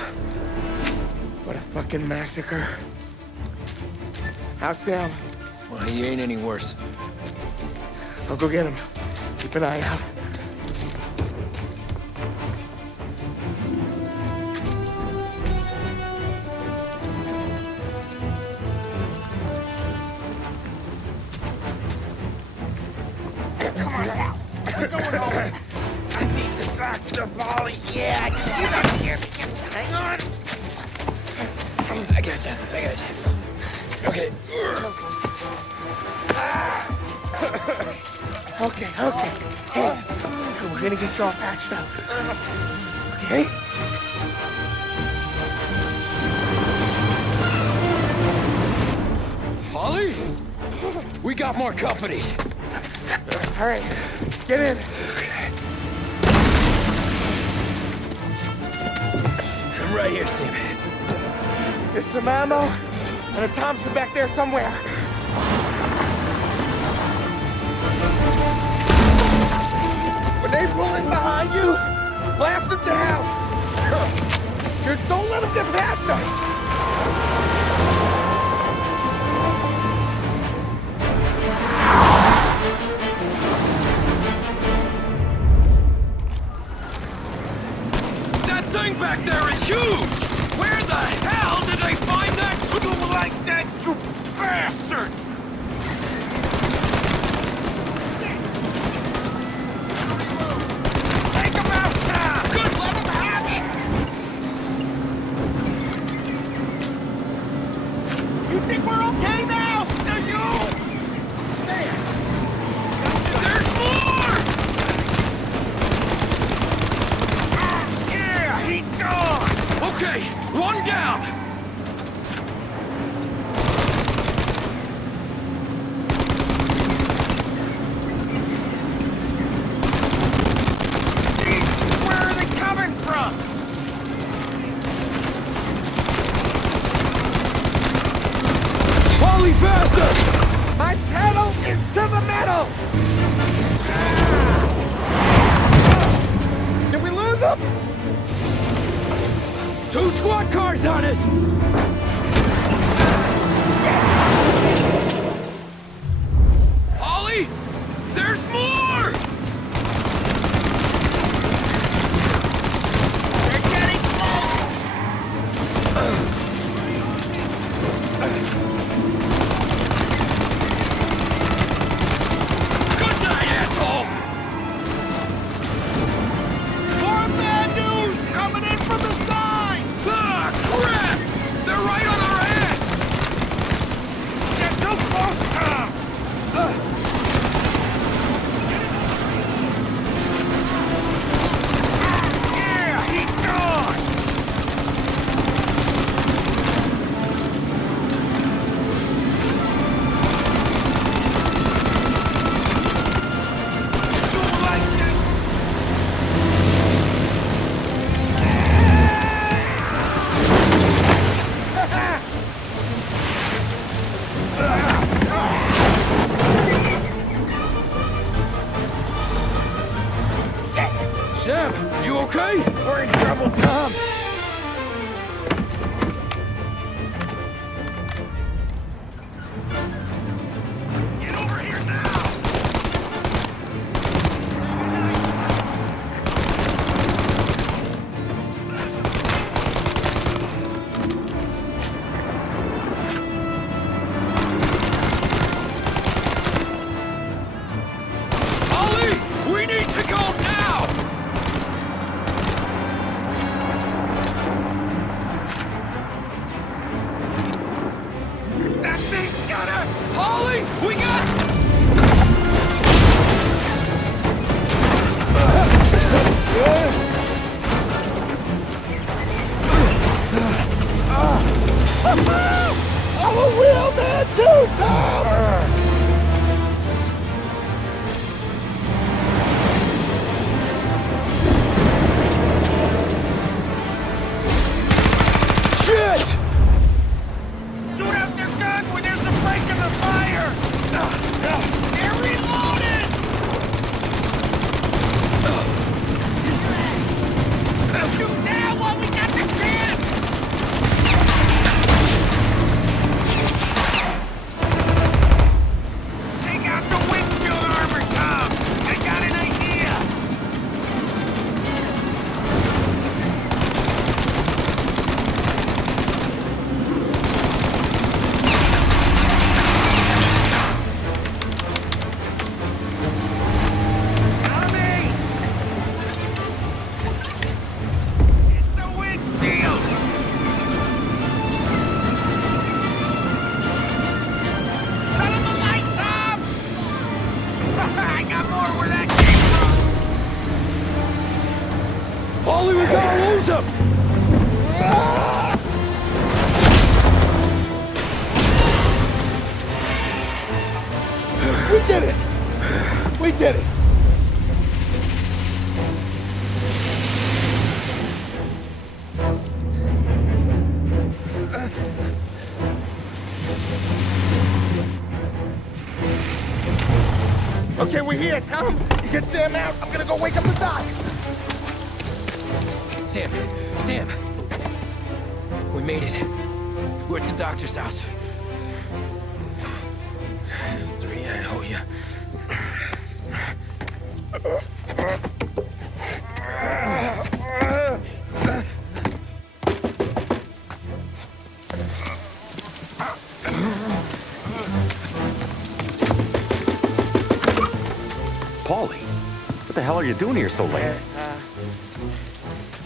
What a fucking massacre. How's Sam? Well, he ain't any worse. I'll go get him. Keep an eye out. Come on now. We're going home. I need the doctor, Molly. Yeah, you don't hear me. Just hang on. I got you. Okay. Okay. Hey, we're gonna get you all patched up. Okay? Polly? We got more company. All right, get in. I'm right here, Sam. There's some ammo and a Thompson back there somewhere. they pull in behind you, blast them to hell. Just don't let them get past us. That thing back there is huge! Where the hell did they find that? You like that, you bastards! Take him out now! Good, let him have it! You think we're okay now? Do you? There! There's more! Yeah, he's gone! Okay, one down! Where are they coming from? Polly, faster! My pedal is to the metal! Did we lose him? 2 squad cars on us! Ollie! There's more! They're getting close! Good night, asshole! More bad news coming in from the side! Ah, crap! They're right on our ass! Get too close to them! Yeah, he's gone! Sam, you okay? We're in trouble, Tom. Get over here now! Ollie! We need to go now! That thing's gonna... Polly! We got... I'm a real man too, Tom! Shit! Shoot out their gun when there's a break in the fire! They're reloaded! Shoot now while we got the chance! Take out the windshield armor, Tom! I got an idea! Tommy! Get the windshield! Cut him a light, Tom! I got more where that came from! Ollie, we gotta lose him! We did it! We did it! Okay, we're here, Tom. You Get Sam out. I'm gonna go wake up the doc. Sam! We made it. We're at the doctor's house. 3, I owe you. Paulie, what the hell are you doing here so late?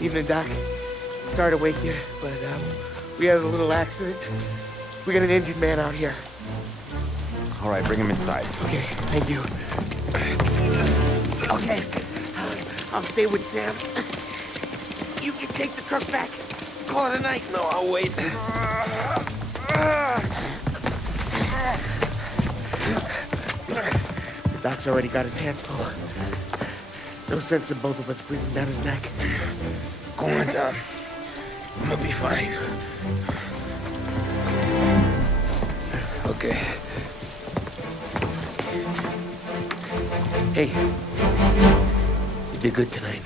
Evening, Doc. Sorry to wake you, but we had a little accident. We got an injured man out here. All right, bring him inside. Okay, thank you. Okay, I'll stay with Sam. You can take the truck back. Call it a night. No, I'll wait. The doc's already got his hands full. No sense in both of us breathing down his neck. Go on, Tom. I'm gonna be fine. Okay. Hey, you did good tonight.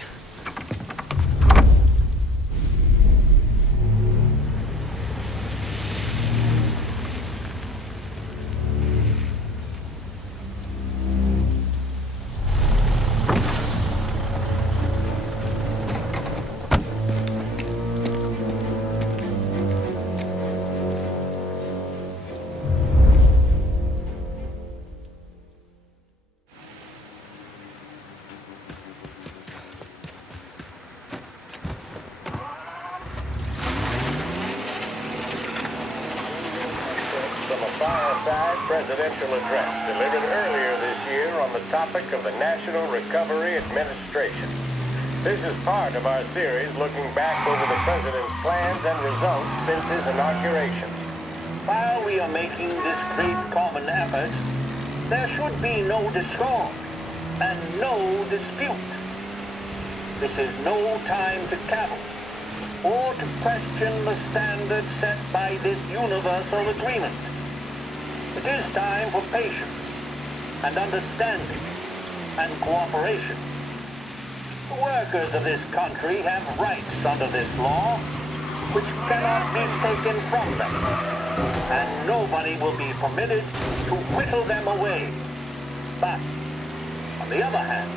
Presidential address delivered earlier this year on the topic of the National Recovery Administration. This is part of our series looking back over the president's plans and results since his inauguration. While we are making this great common effort, there should be no discord and no dispute. This is no time to cavil or to question the standards set by this universal agreement. It is time for patience and understanding and cooperation. The workers of this country have rights under this law which cannot be taken from them, and nobody will be permitted to whittle them away. But, on the other hand,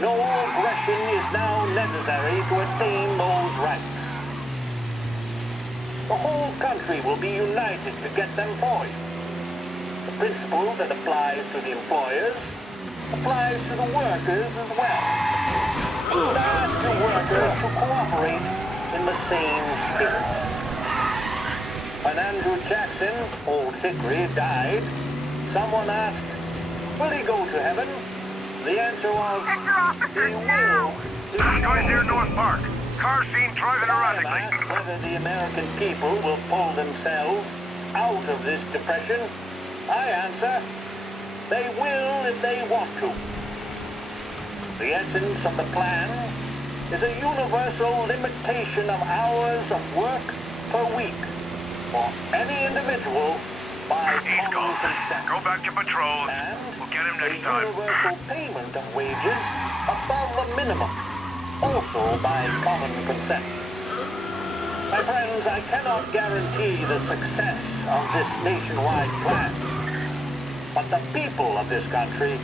no aggression is now necessary to attain those rights. The whole country will be united to get them for you. The principle that applies to the employers applies to the workers as well. We ask the workers to cooperate in the same spirit. When Andrew Jackson, Old Hickory, died, someone asked, will he go to heaven? The answer was, he will. Destroyed near North Park. Car seen driving erratically. Asked whether the American people will pull themselves out of this depression, I answer, they will if they want to. The essence of the plan is a universal limitation of hours of work per week for any individual by common consent. Go back to patrol. And we'll get him next a time. universal payment of wages above the minimum, also by common consent. My friends, I cannot guarantee the success of this nationwide plan. But the people of this country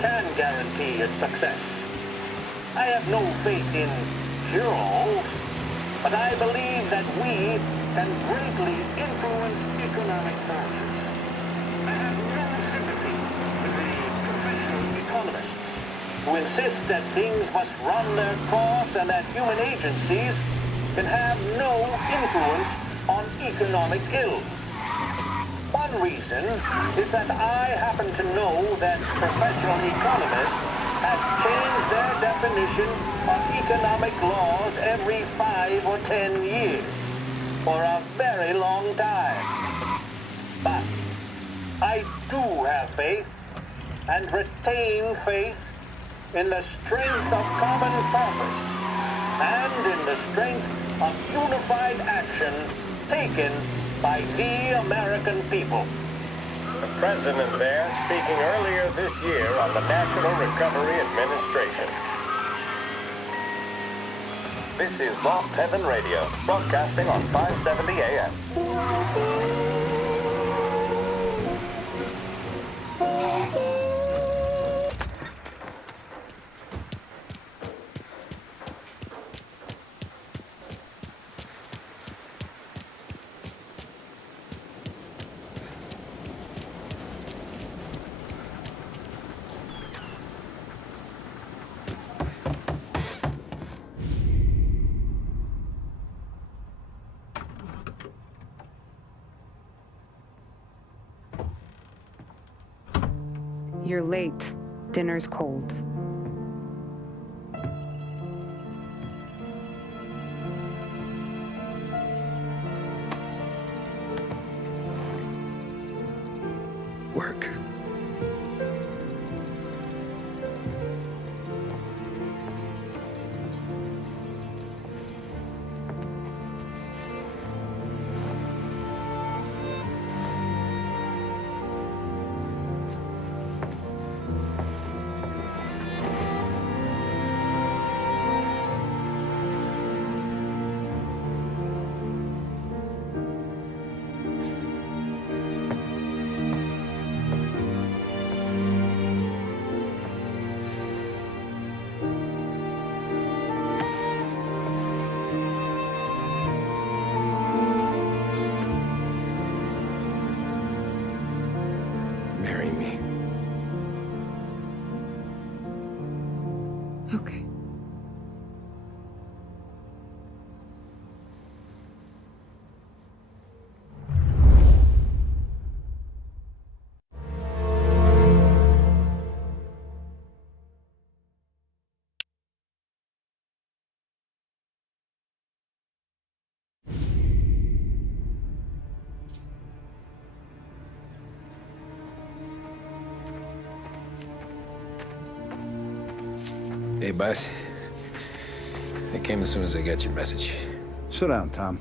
can guarantee its success. I have no faith in cure-alls, but I believe that we can greatly influence economic forces. I have no sympathy with the professional economists who insist that things must run their course and that human agencies can have no influence on economic ills. One reason is that I happen to know that professional economists have changed their definition of economic laws every 5 or 10 years for a very long time. But I do have faith and retain faith in the strength of common purpose and in the strength of unified action taken by the American people. The president there speaking earlier this year on the National Recovery Administration. This is Lost Heaven Radio, broadcasting on 570 AM. You're late. Dinner's cold. Work. Marry me. Okay. Hey, boss. I came as soon as I got your message. Sit down, Tom.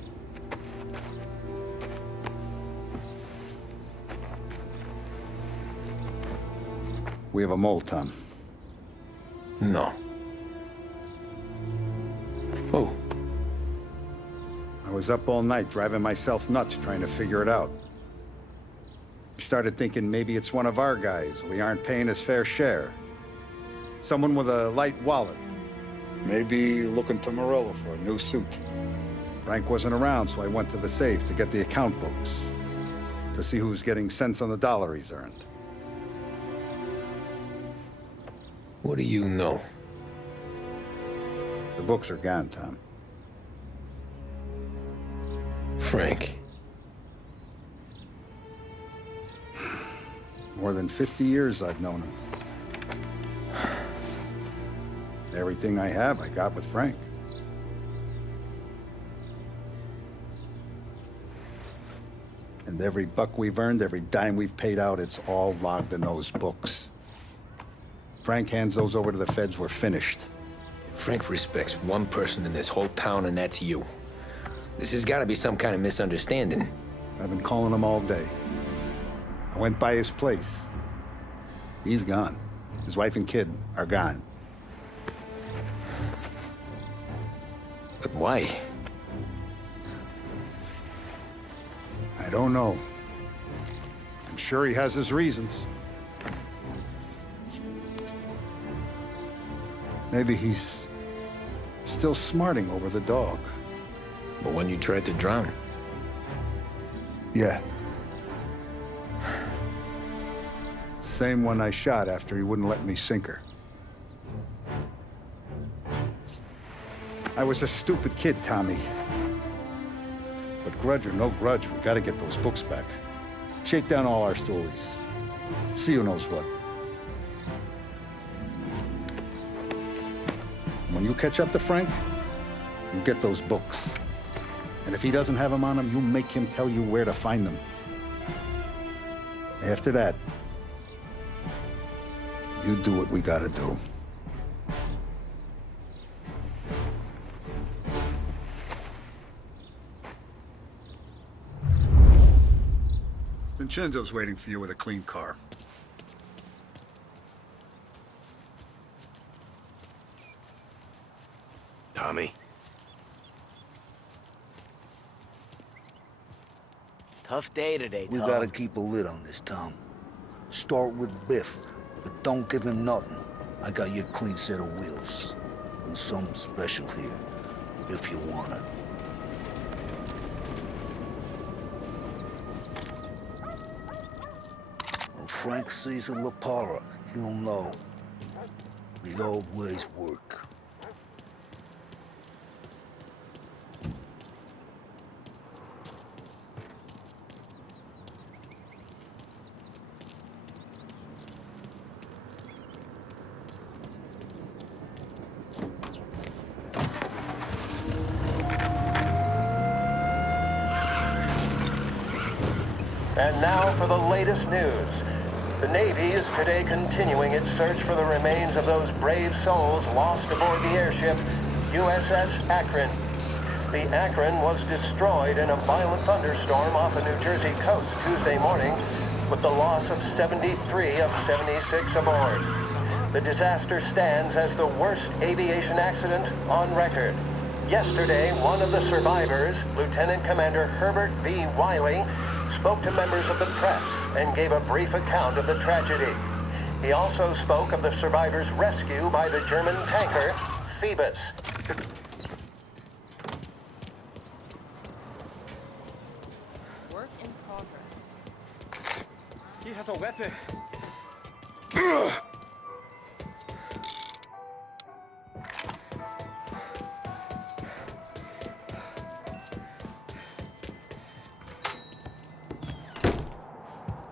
We have a mole, Tom. No. Who? I was up all night driving myself nuts trying to figure it out. I started thinking maybe it's one of our guys. We aren't paying his fair share. Someone with a light wallet. Maybe looking to Morello for a new suit. Frank wasn't around, so I went to the safe to get the account books. To see who's getting cents on the dollar he's earned. What do you know? The books are gone, Tom. Frank. More than 50 years I've known him. Everything I have, I got with Frank. And every buck we've earned, every dime we've paid out, it's all logged in those books. Frank hands those over to the feds, we're finished. Frank respects one person in this whole town, and that's you. This has got to be some kind of misunderstanding. I've been calling him all day. I went by his place. He's gone. His wife and kid are gone. But why? I don't know. I'm sure he has his reasons. Maybe he's still smarting over the dog. The one you tried to drown? Yeah. Same one I shot after he wouldn't let me sink her. I was a stupid kid, Tommy. But grudge or no grudge, we gotta get those books back. Shake down all our stories. See who knows what. When you catch up to Frank, you get those books. And if he doesn't have them on him, you make him tell you where to find them. After that, you do what we gotta do. Vincenzo's waiting for you with a clean car. Tommy? Tough day today, We Tom. gotta keep a lid on this, Tom. Start with Biff, but don't give him nothing. I got you a clean set of wheels. And something special here, if you want it. When Frank sees a La Parra, he'll know. The old ways work. And now for the latest news. The Navy is today continuing its search for the remains of those brave souls lost aboard the airship USS Akron. The Akron was destroyed in a violent thunderstorm off the New Jersey coast Tuesday morning, with the loss of 73 of 76 aboard. The disaster stands as the worst aviation accident on record. Yesterday, one of the survivors, Lieutenant Commander Herbert V. Wiley, spoke to members of the press and gave a brief account of the tragedy. He also spoke of the survivors' rescue by the German tanker, Phoebus. Work in progress. He has a weapon.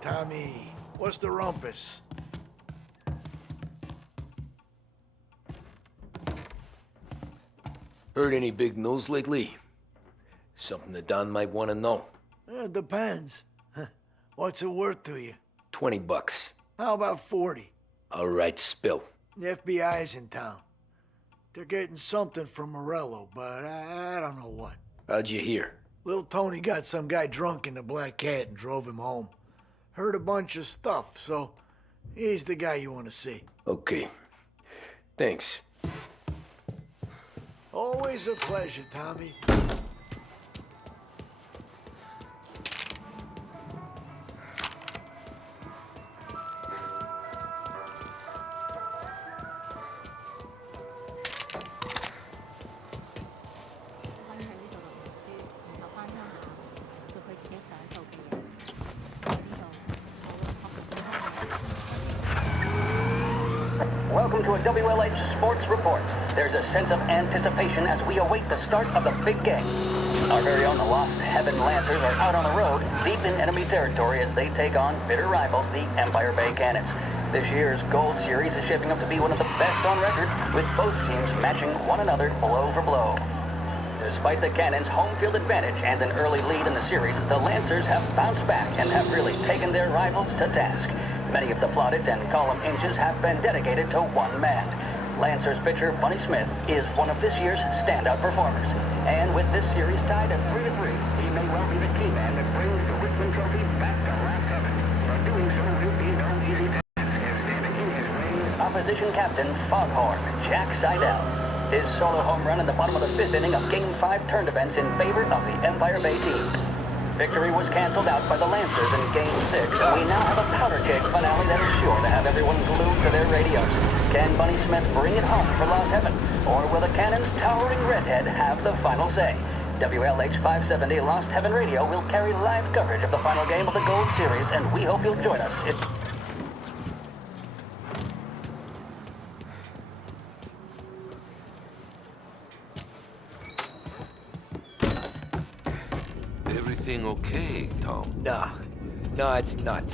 Tommy, what's the rumpus? Heard any big news lately? Something that Don might want to know. It depends. What's it worth to you? $20. How about 40? All right, spill. The FBI's in town. They're getting something from Morello, but I don't know what. How'd you hear? Little Tony got some guy drunk in the Black Cat and drove him home. Heard a bunch of stuff, so he's the guy you want to see. Okay. Thanks. Always a pleasure, Tommy. Welcome to a WLH Sports Report. There's a sense of anticipation as we await the start of the big game. Our very own Lost Heaven Lancers are out on the road, deep in enemy territory as they take on bitter rivals, the Empire Bay Cannons. This year's Gold Series is shaping up to be one of the best on record, with both teams matching one another blow for blow. Despite the Cannons' home field advantage and an early lead in the series, the Lancers have bounced back and have really taken their rivals to task. Many of the plaudits and column inches have been dedicated to one man. Lancers pitcher Bunny Smith is one of this year's standout performers. And with this series tied at 3-3, he may well be the key man that brings the Richmond Trophy back to Last Heaven. But doing so will be no easy task, as standing in his way is opposition captain Foghorn Jack Seidel. His solo home run in the bottom of the fifth inning of Game 5 turned events in favor of the Empire Bay team. Victory was canceled out by the Lancers in Game 6, and we now have a powder keg finale that is sure to have everyone glued to their radios. Can Bunny Smith bring it home for Lost Heaven, or will the Cannon's towering redhead have the final say? WLH 570 Lost Heaven Radio will carry live coverage of the final game of the Gold Series, and we hope you'll join us. Everything okay, Tom? Nah, it's not.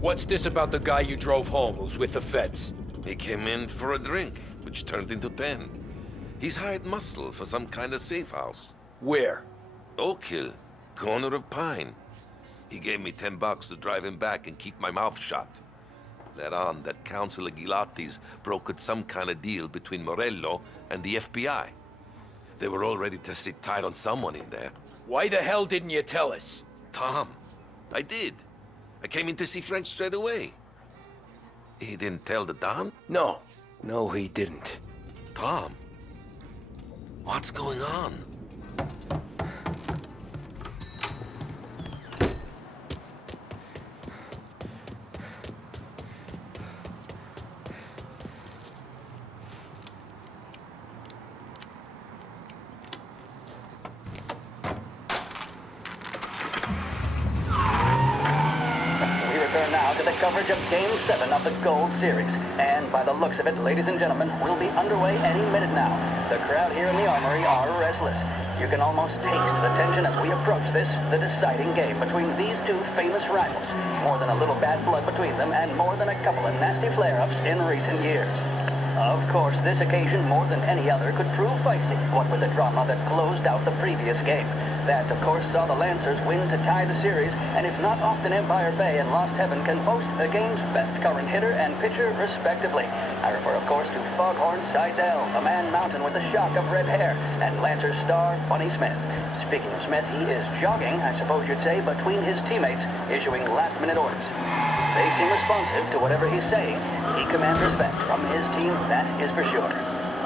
What's this about the guy you drove home who's with the feds? He came in for a drink, which turned into 10. He's hired muscle for some kind of safe house. Where? Oak Hill, corner of Pine. He gave me $10 to drive him back and keep my mouth shut. Let on that Councilor Gilatti's brokered some kind of deal between Morello and the FBI. They were all ready to sit tight on someone in there. Why the hell didn't you tell us? Tom, I did. I came in to see Frank straight away. He didn't tell the Don? No. No, he didn't. Tom, what's going on? We return now to the coverage of Game 7 of the Gold Series. And by the looks of it, ladies and gentlemen, we'll be underway any minute now. The crowd here in the Armory are restless. You can almost taste the tension as we approach this, the deciding game between these two famous rivals. More than a little bad blood between them and more than a couple of nasty flare-ups in recent years. Of course, this occasion, more than any other, could prove feisty, what with the drama that closed out the previous game. That, of course, saw the Lancers win to tie the series, and it's not often Empire Bay and Lost Heaven can boast the game's best current hitter and pitcher, respectively. I refer, of course, to Foghorn Seidel, a man mountain with a shock of red hair, and Lancers star Bunny Smith. Speaking of Smith, he is jogging, I suppose you'd say, between his teammates, issuing last-minute orders. They seem responsive to whatever he's saying. He commands respect from his team, that is for sure.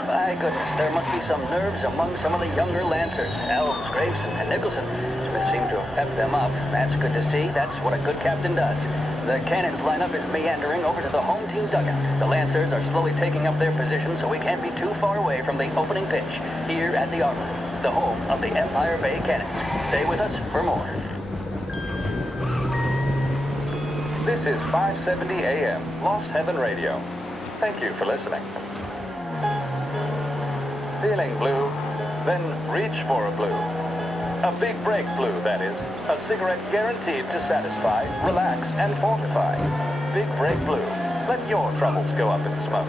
By goodness, there must be some nerves among some of the younger Lancers. Elms, Graveson, and Nicholson. Smith seemed to have pepped them up. That's good to see. That's what a good captain does. The Cannons lineup is meandering over to the home team dugout. The Lancers are slowly taking up their position, so we can't be too far away from the opening pitch here at the Armory, the home of the Empire Bay Cannons. Stay with us for more. This is 570 AM, Lost Heaven Radio. Thank you for listening. Feeling blue? Then reach for a blue. A big break blue, that is. A cigarette guaranteed to satisfy, relax, and fortify. Big break blue. Let your troubles go up in smoke.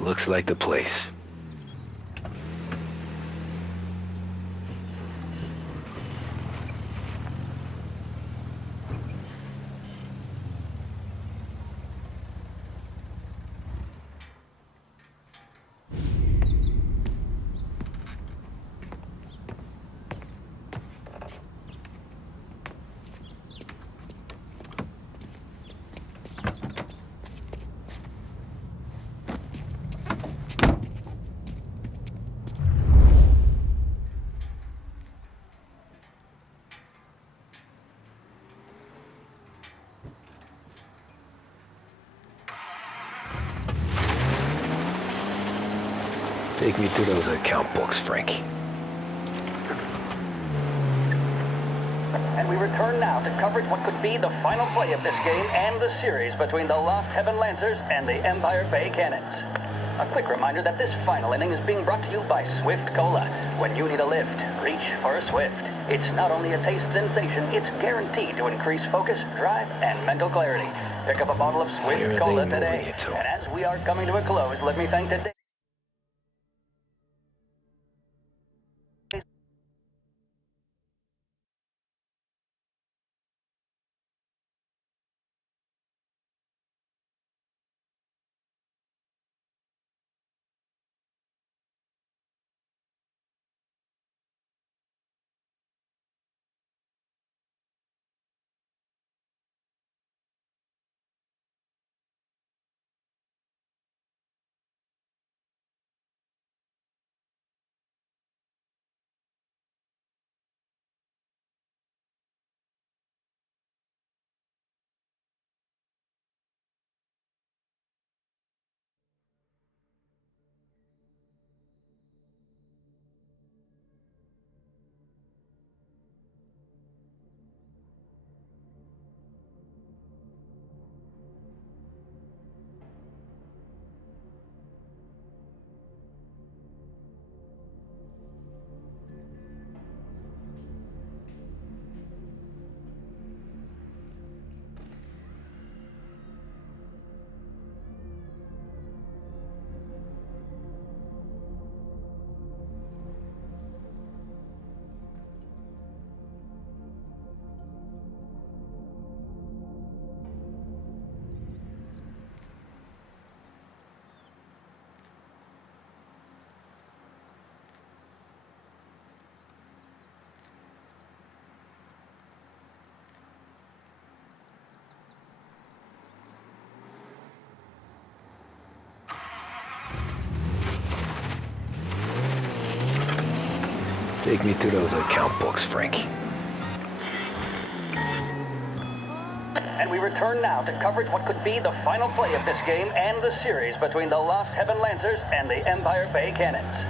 Looks like the place. Take me to those account books, Frank. And we return now to coverage what could be the final play of this game and the series between the Lost Heaven Lancers and the Empire Bay Cannons. A quick reminder that this final inning is being brought to you by Swift Cola. When you need a lift, reach for a Swift. It's not only a taste sensation, it's guaranteed to increase focus, drive, and mental clarity. Pick up a bottle of Swift Cola today. And as we are coming to a close, let me thank today. Take me to those account books, Frank. And we return now to coverage what could be the final play of this game and the series between the Lost Heaven Lancers and the Empire Bay Cannons.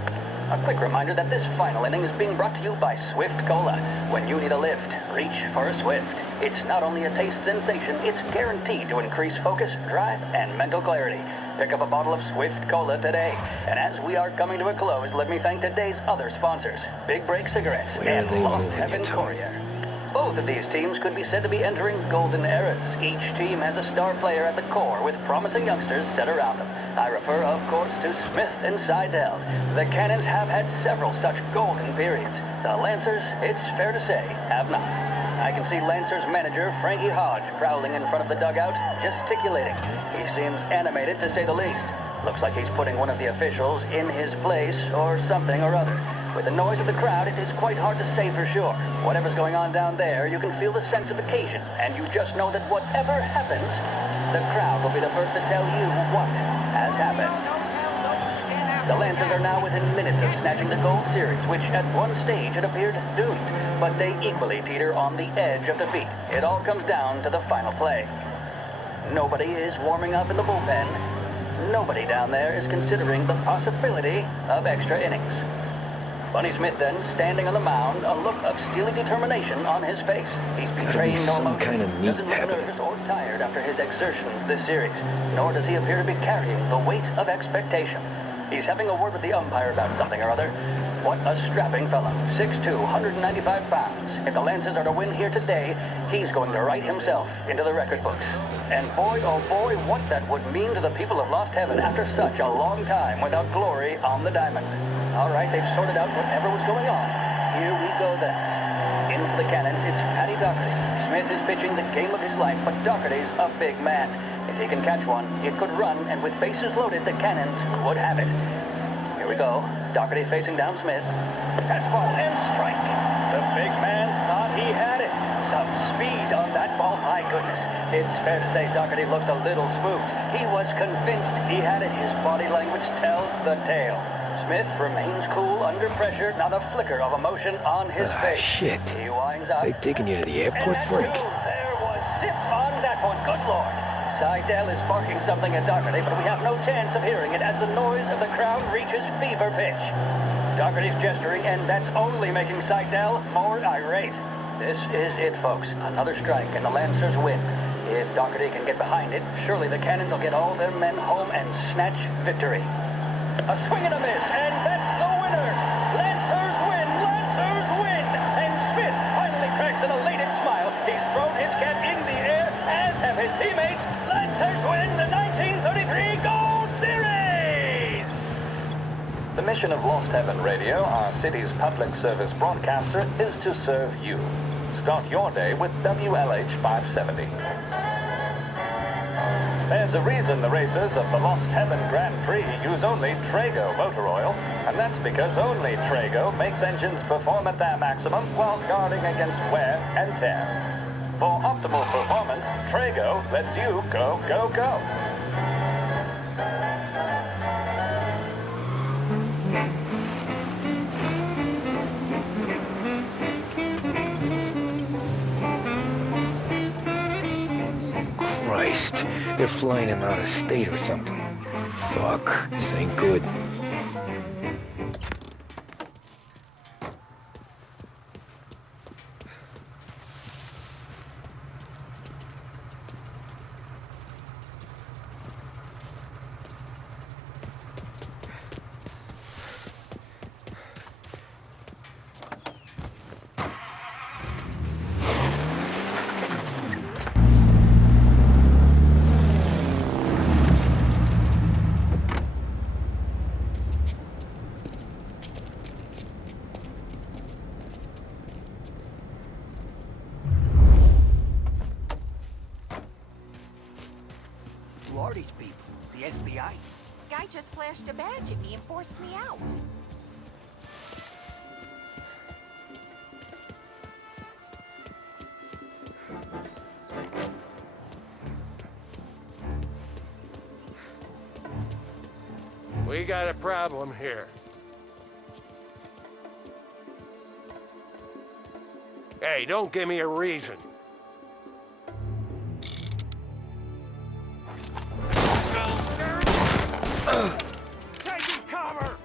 A quick reminder that this final inning is being brought to you by Swift Cola. When you need a lift, reach for a Swift. It's not only a taste sensation, it's guaranteed to increase focus, drive, and mental clarity. Pick up a bottle of Swift Cola today. And as we are coming to a close, let me thank today's other sponsors, Big Break Cigarettes and Lost Heaven Courier. Both of these teams could be said to be entering golden eras. Each team has a star player at the core with promising youngsters set around them. I refer, of course, to Smith and Seidel. The Cannons have had several such golden periods. The Lancers, it's fair to say, have not. I can see Lancers manager Frankie Hodge prowling in front of the dugout, gesticulating. He seems animated to say the least. Looks like he's putting one of the officials in his place or something or other. With the noise of the crowd, it is quite hard to say for sure. Whatever's going on down there, you can feel the sense of occasion, and you just know that whatever happens, the crowd will be the first to tell you what has happened. The Lancers are now within minutes of snatching the Gold Series, which at one stage had appeared doomed, but they equally teeter on the edge of defeat. It all comes down to the final play. Nobody is warming up in the bullpen. Nobody down there is considering the possibility of extra innings. Bunny Smith then, standing on the mound, a look of steely determination on his face. He's betraying no emotion, kind of doesn't look nervous or tired after his exertions this series, nor does he appear to be carrying the weight of expectation. He's having a word with the umpire about something or other. What a strapping fellow, 6'2", 195 pounds. If the Lancers are to win here today, he's going to write himself into the record books. And boy, oh boy, what that would mean to the people of Lost Heaven after such a long time without glory on the diamond. All right, they've sorted out whatever was going on. Here we go then. In for the Cannons, it's Paddy Doherty. Smith is pitching the game of his life, but Doherty's a big man. If he can catch one, it could run, and with bases loaded, the Cannons could have it. Here we go. Doherty facing down Smith. Fastball and strike. The big man thought he had it. Some speed on that ball, my goodness. It's fair to say Doherty looks a little spooked. He was convinced he had it. His body language tells the tale. Smith remains cool under pressure, not a flicker of emotion on his face. Shit. He winds up. They taking you to the airport, Frank? There was zip on that one. Good Lord. Seidel is barking something at Doherty, but we have no chance of hearing it as the noise of the crowd reaches fever pitch. Doherty's gesturing, and that's only making Seidel more irate. This is it, folks. Another strike, and the Lancers win. If Doherty can get behind it, surely the Cannons will get all their men home and snatch victory. A swing and a miss, and that's the winners! Lancers win! Lancers win! And Smith finally cracks an elated smile. He's thrown his cap in the air, as have his teammates. Lancers win the 1933 Gold Series! The mission of Lost Heaven Radio, our city's public service broadcaster, is to serve you. Start your day with WLH 570. There's a reason the racers of the Lost Heaven Grand Prix use only Trago motor oil, and that's because only Trago makes engines perform at their maximum while guarding against wear and tear. For optimal performance, Trago lets you go, go, go. Christ, they're flying him out of state or something. Fuck, this ain't good. Who are these people? The FBI? Guy just flashed a badge at me and forced me out. We got a problem here. Hey, don't give me a reason. Taking cover!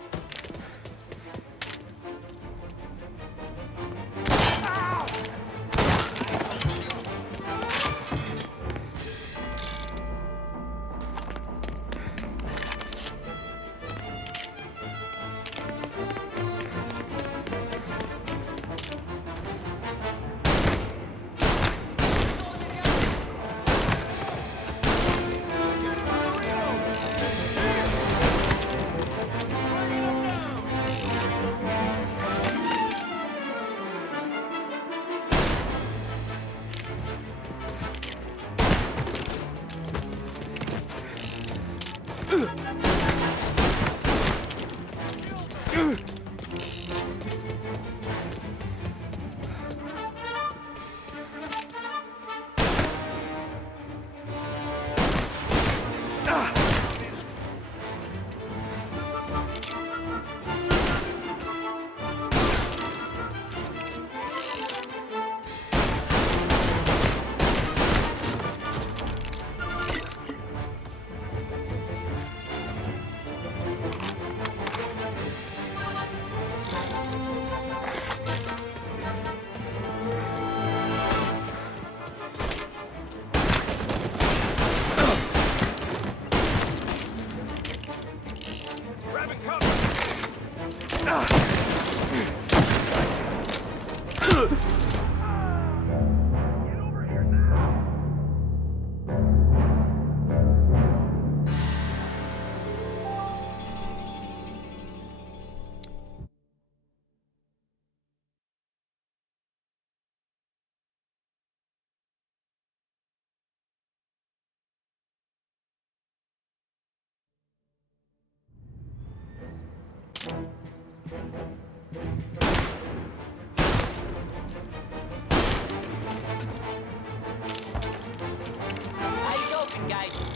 Eyes open, guys.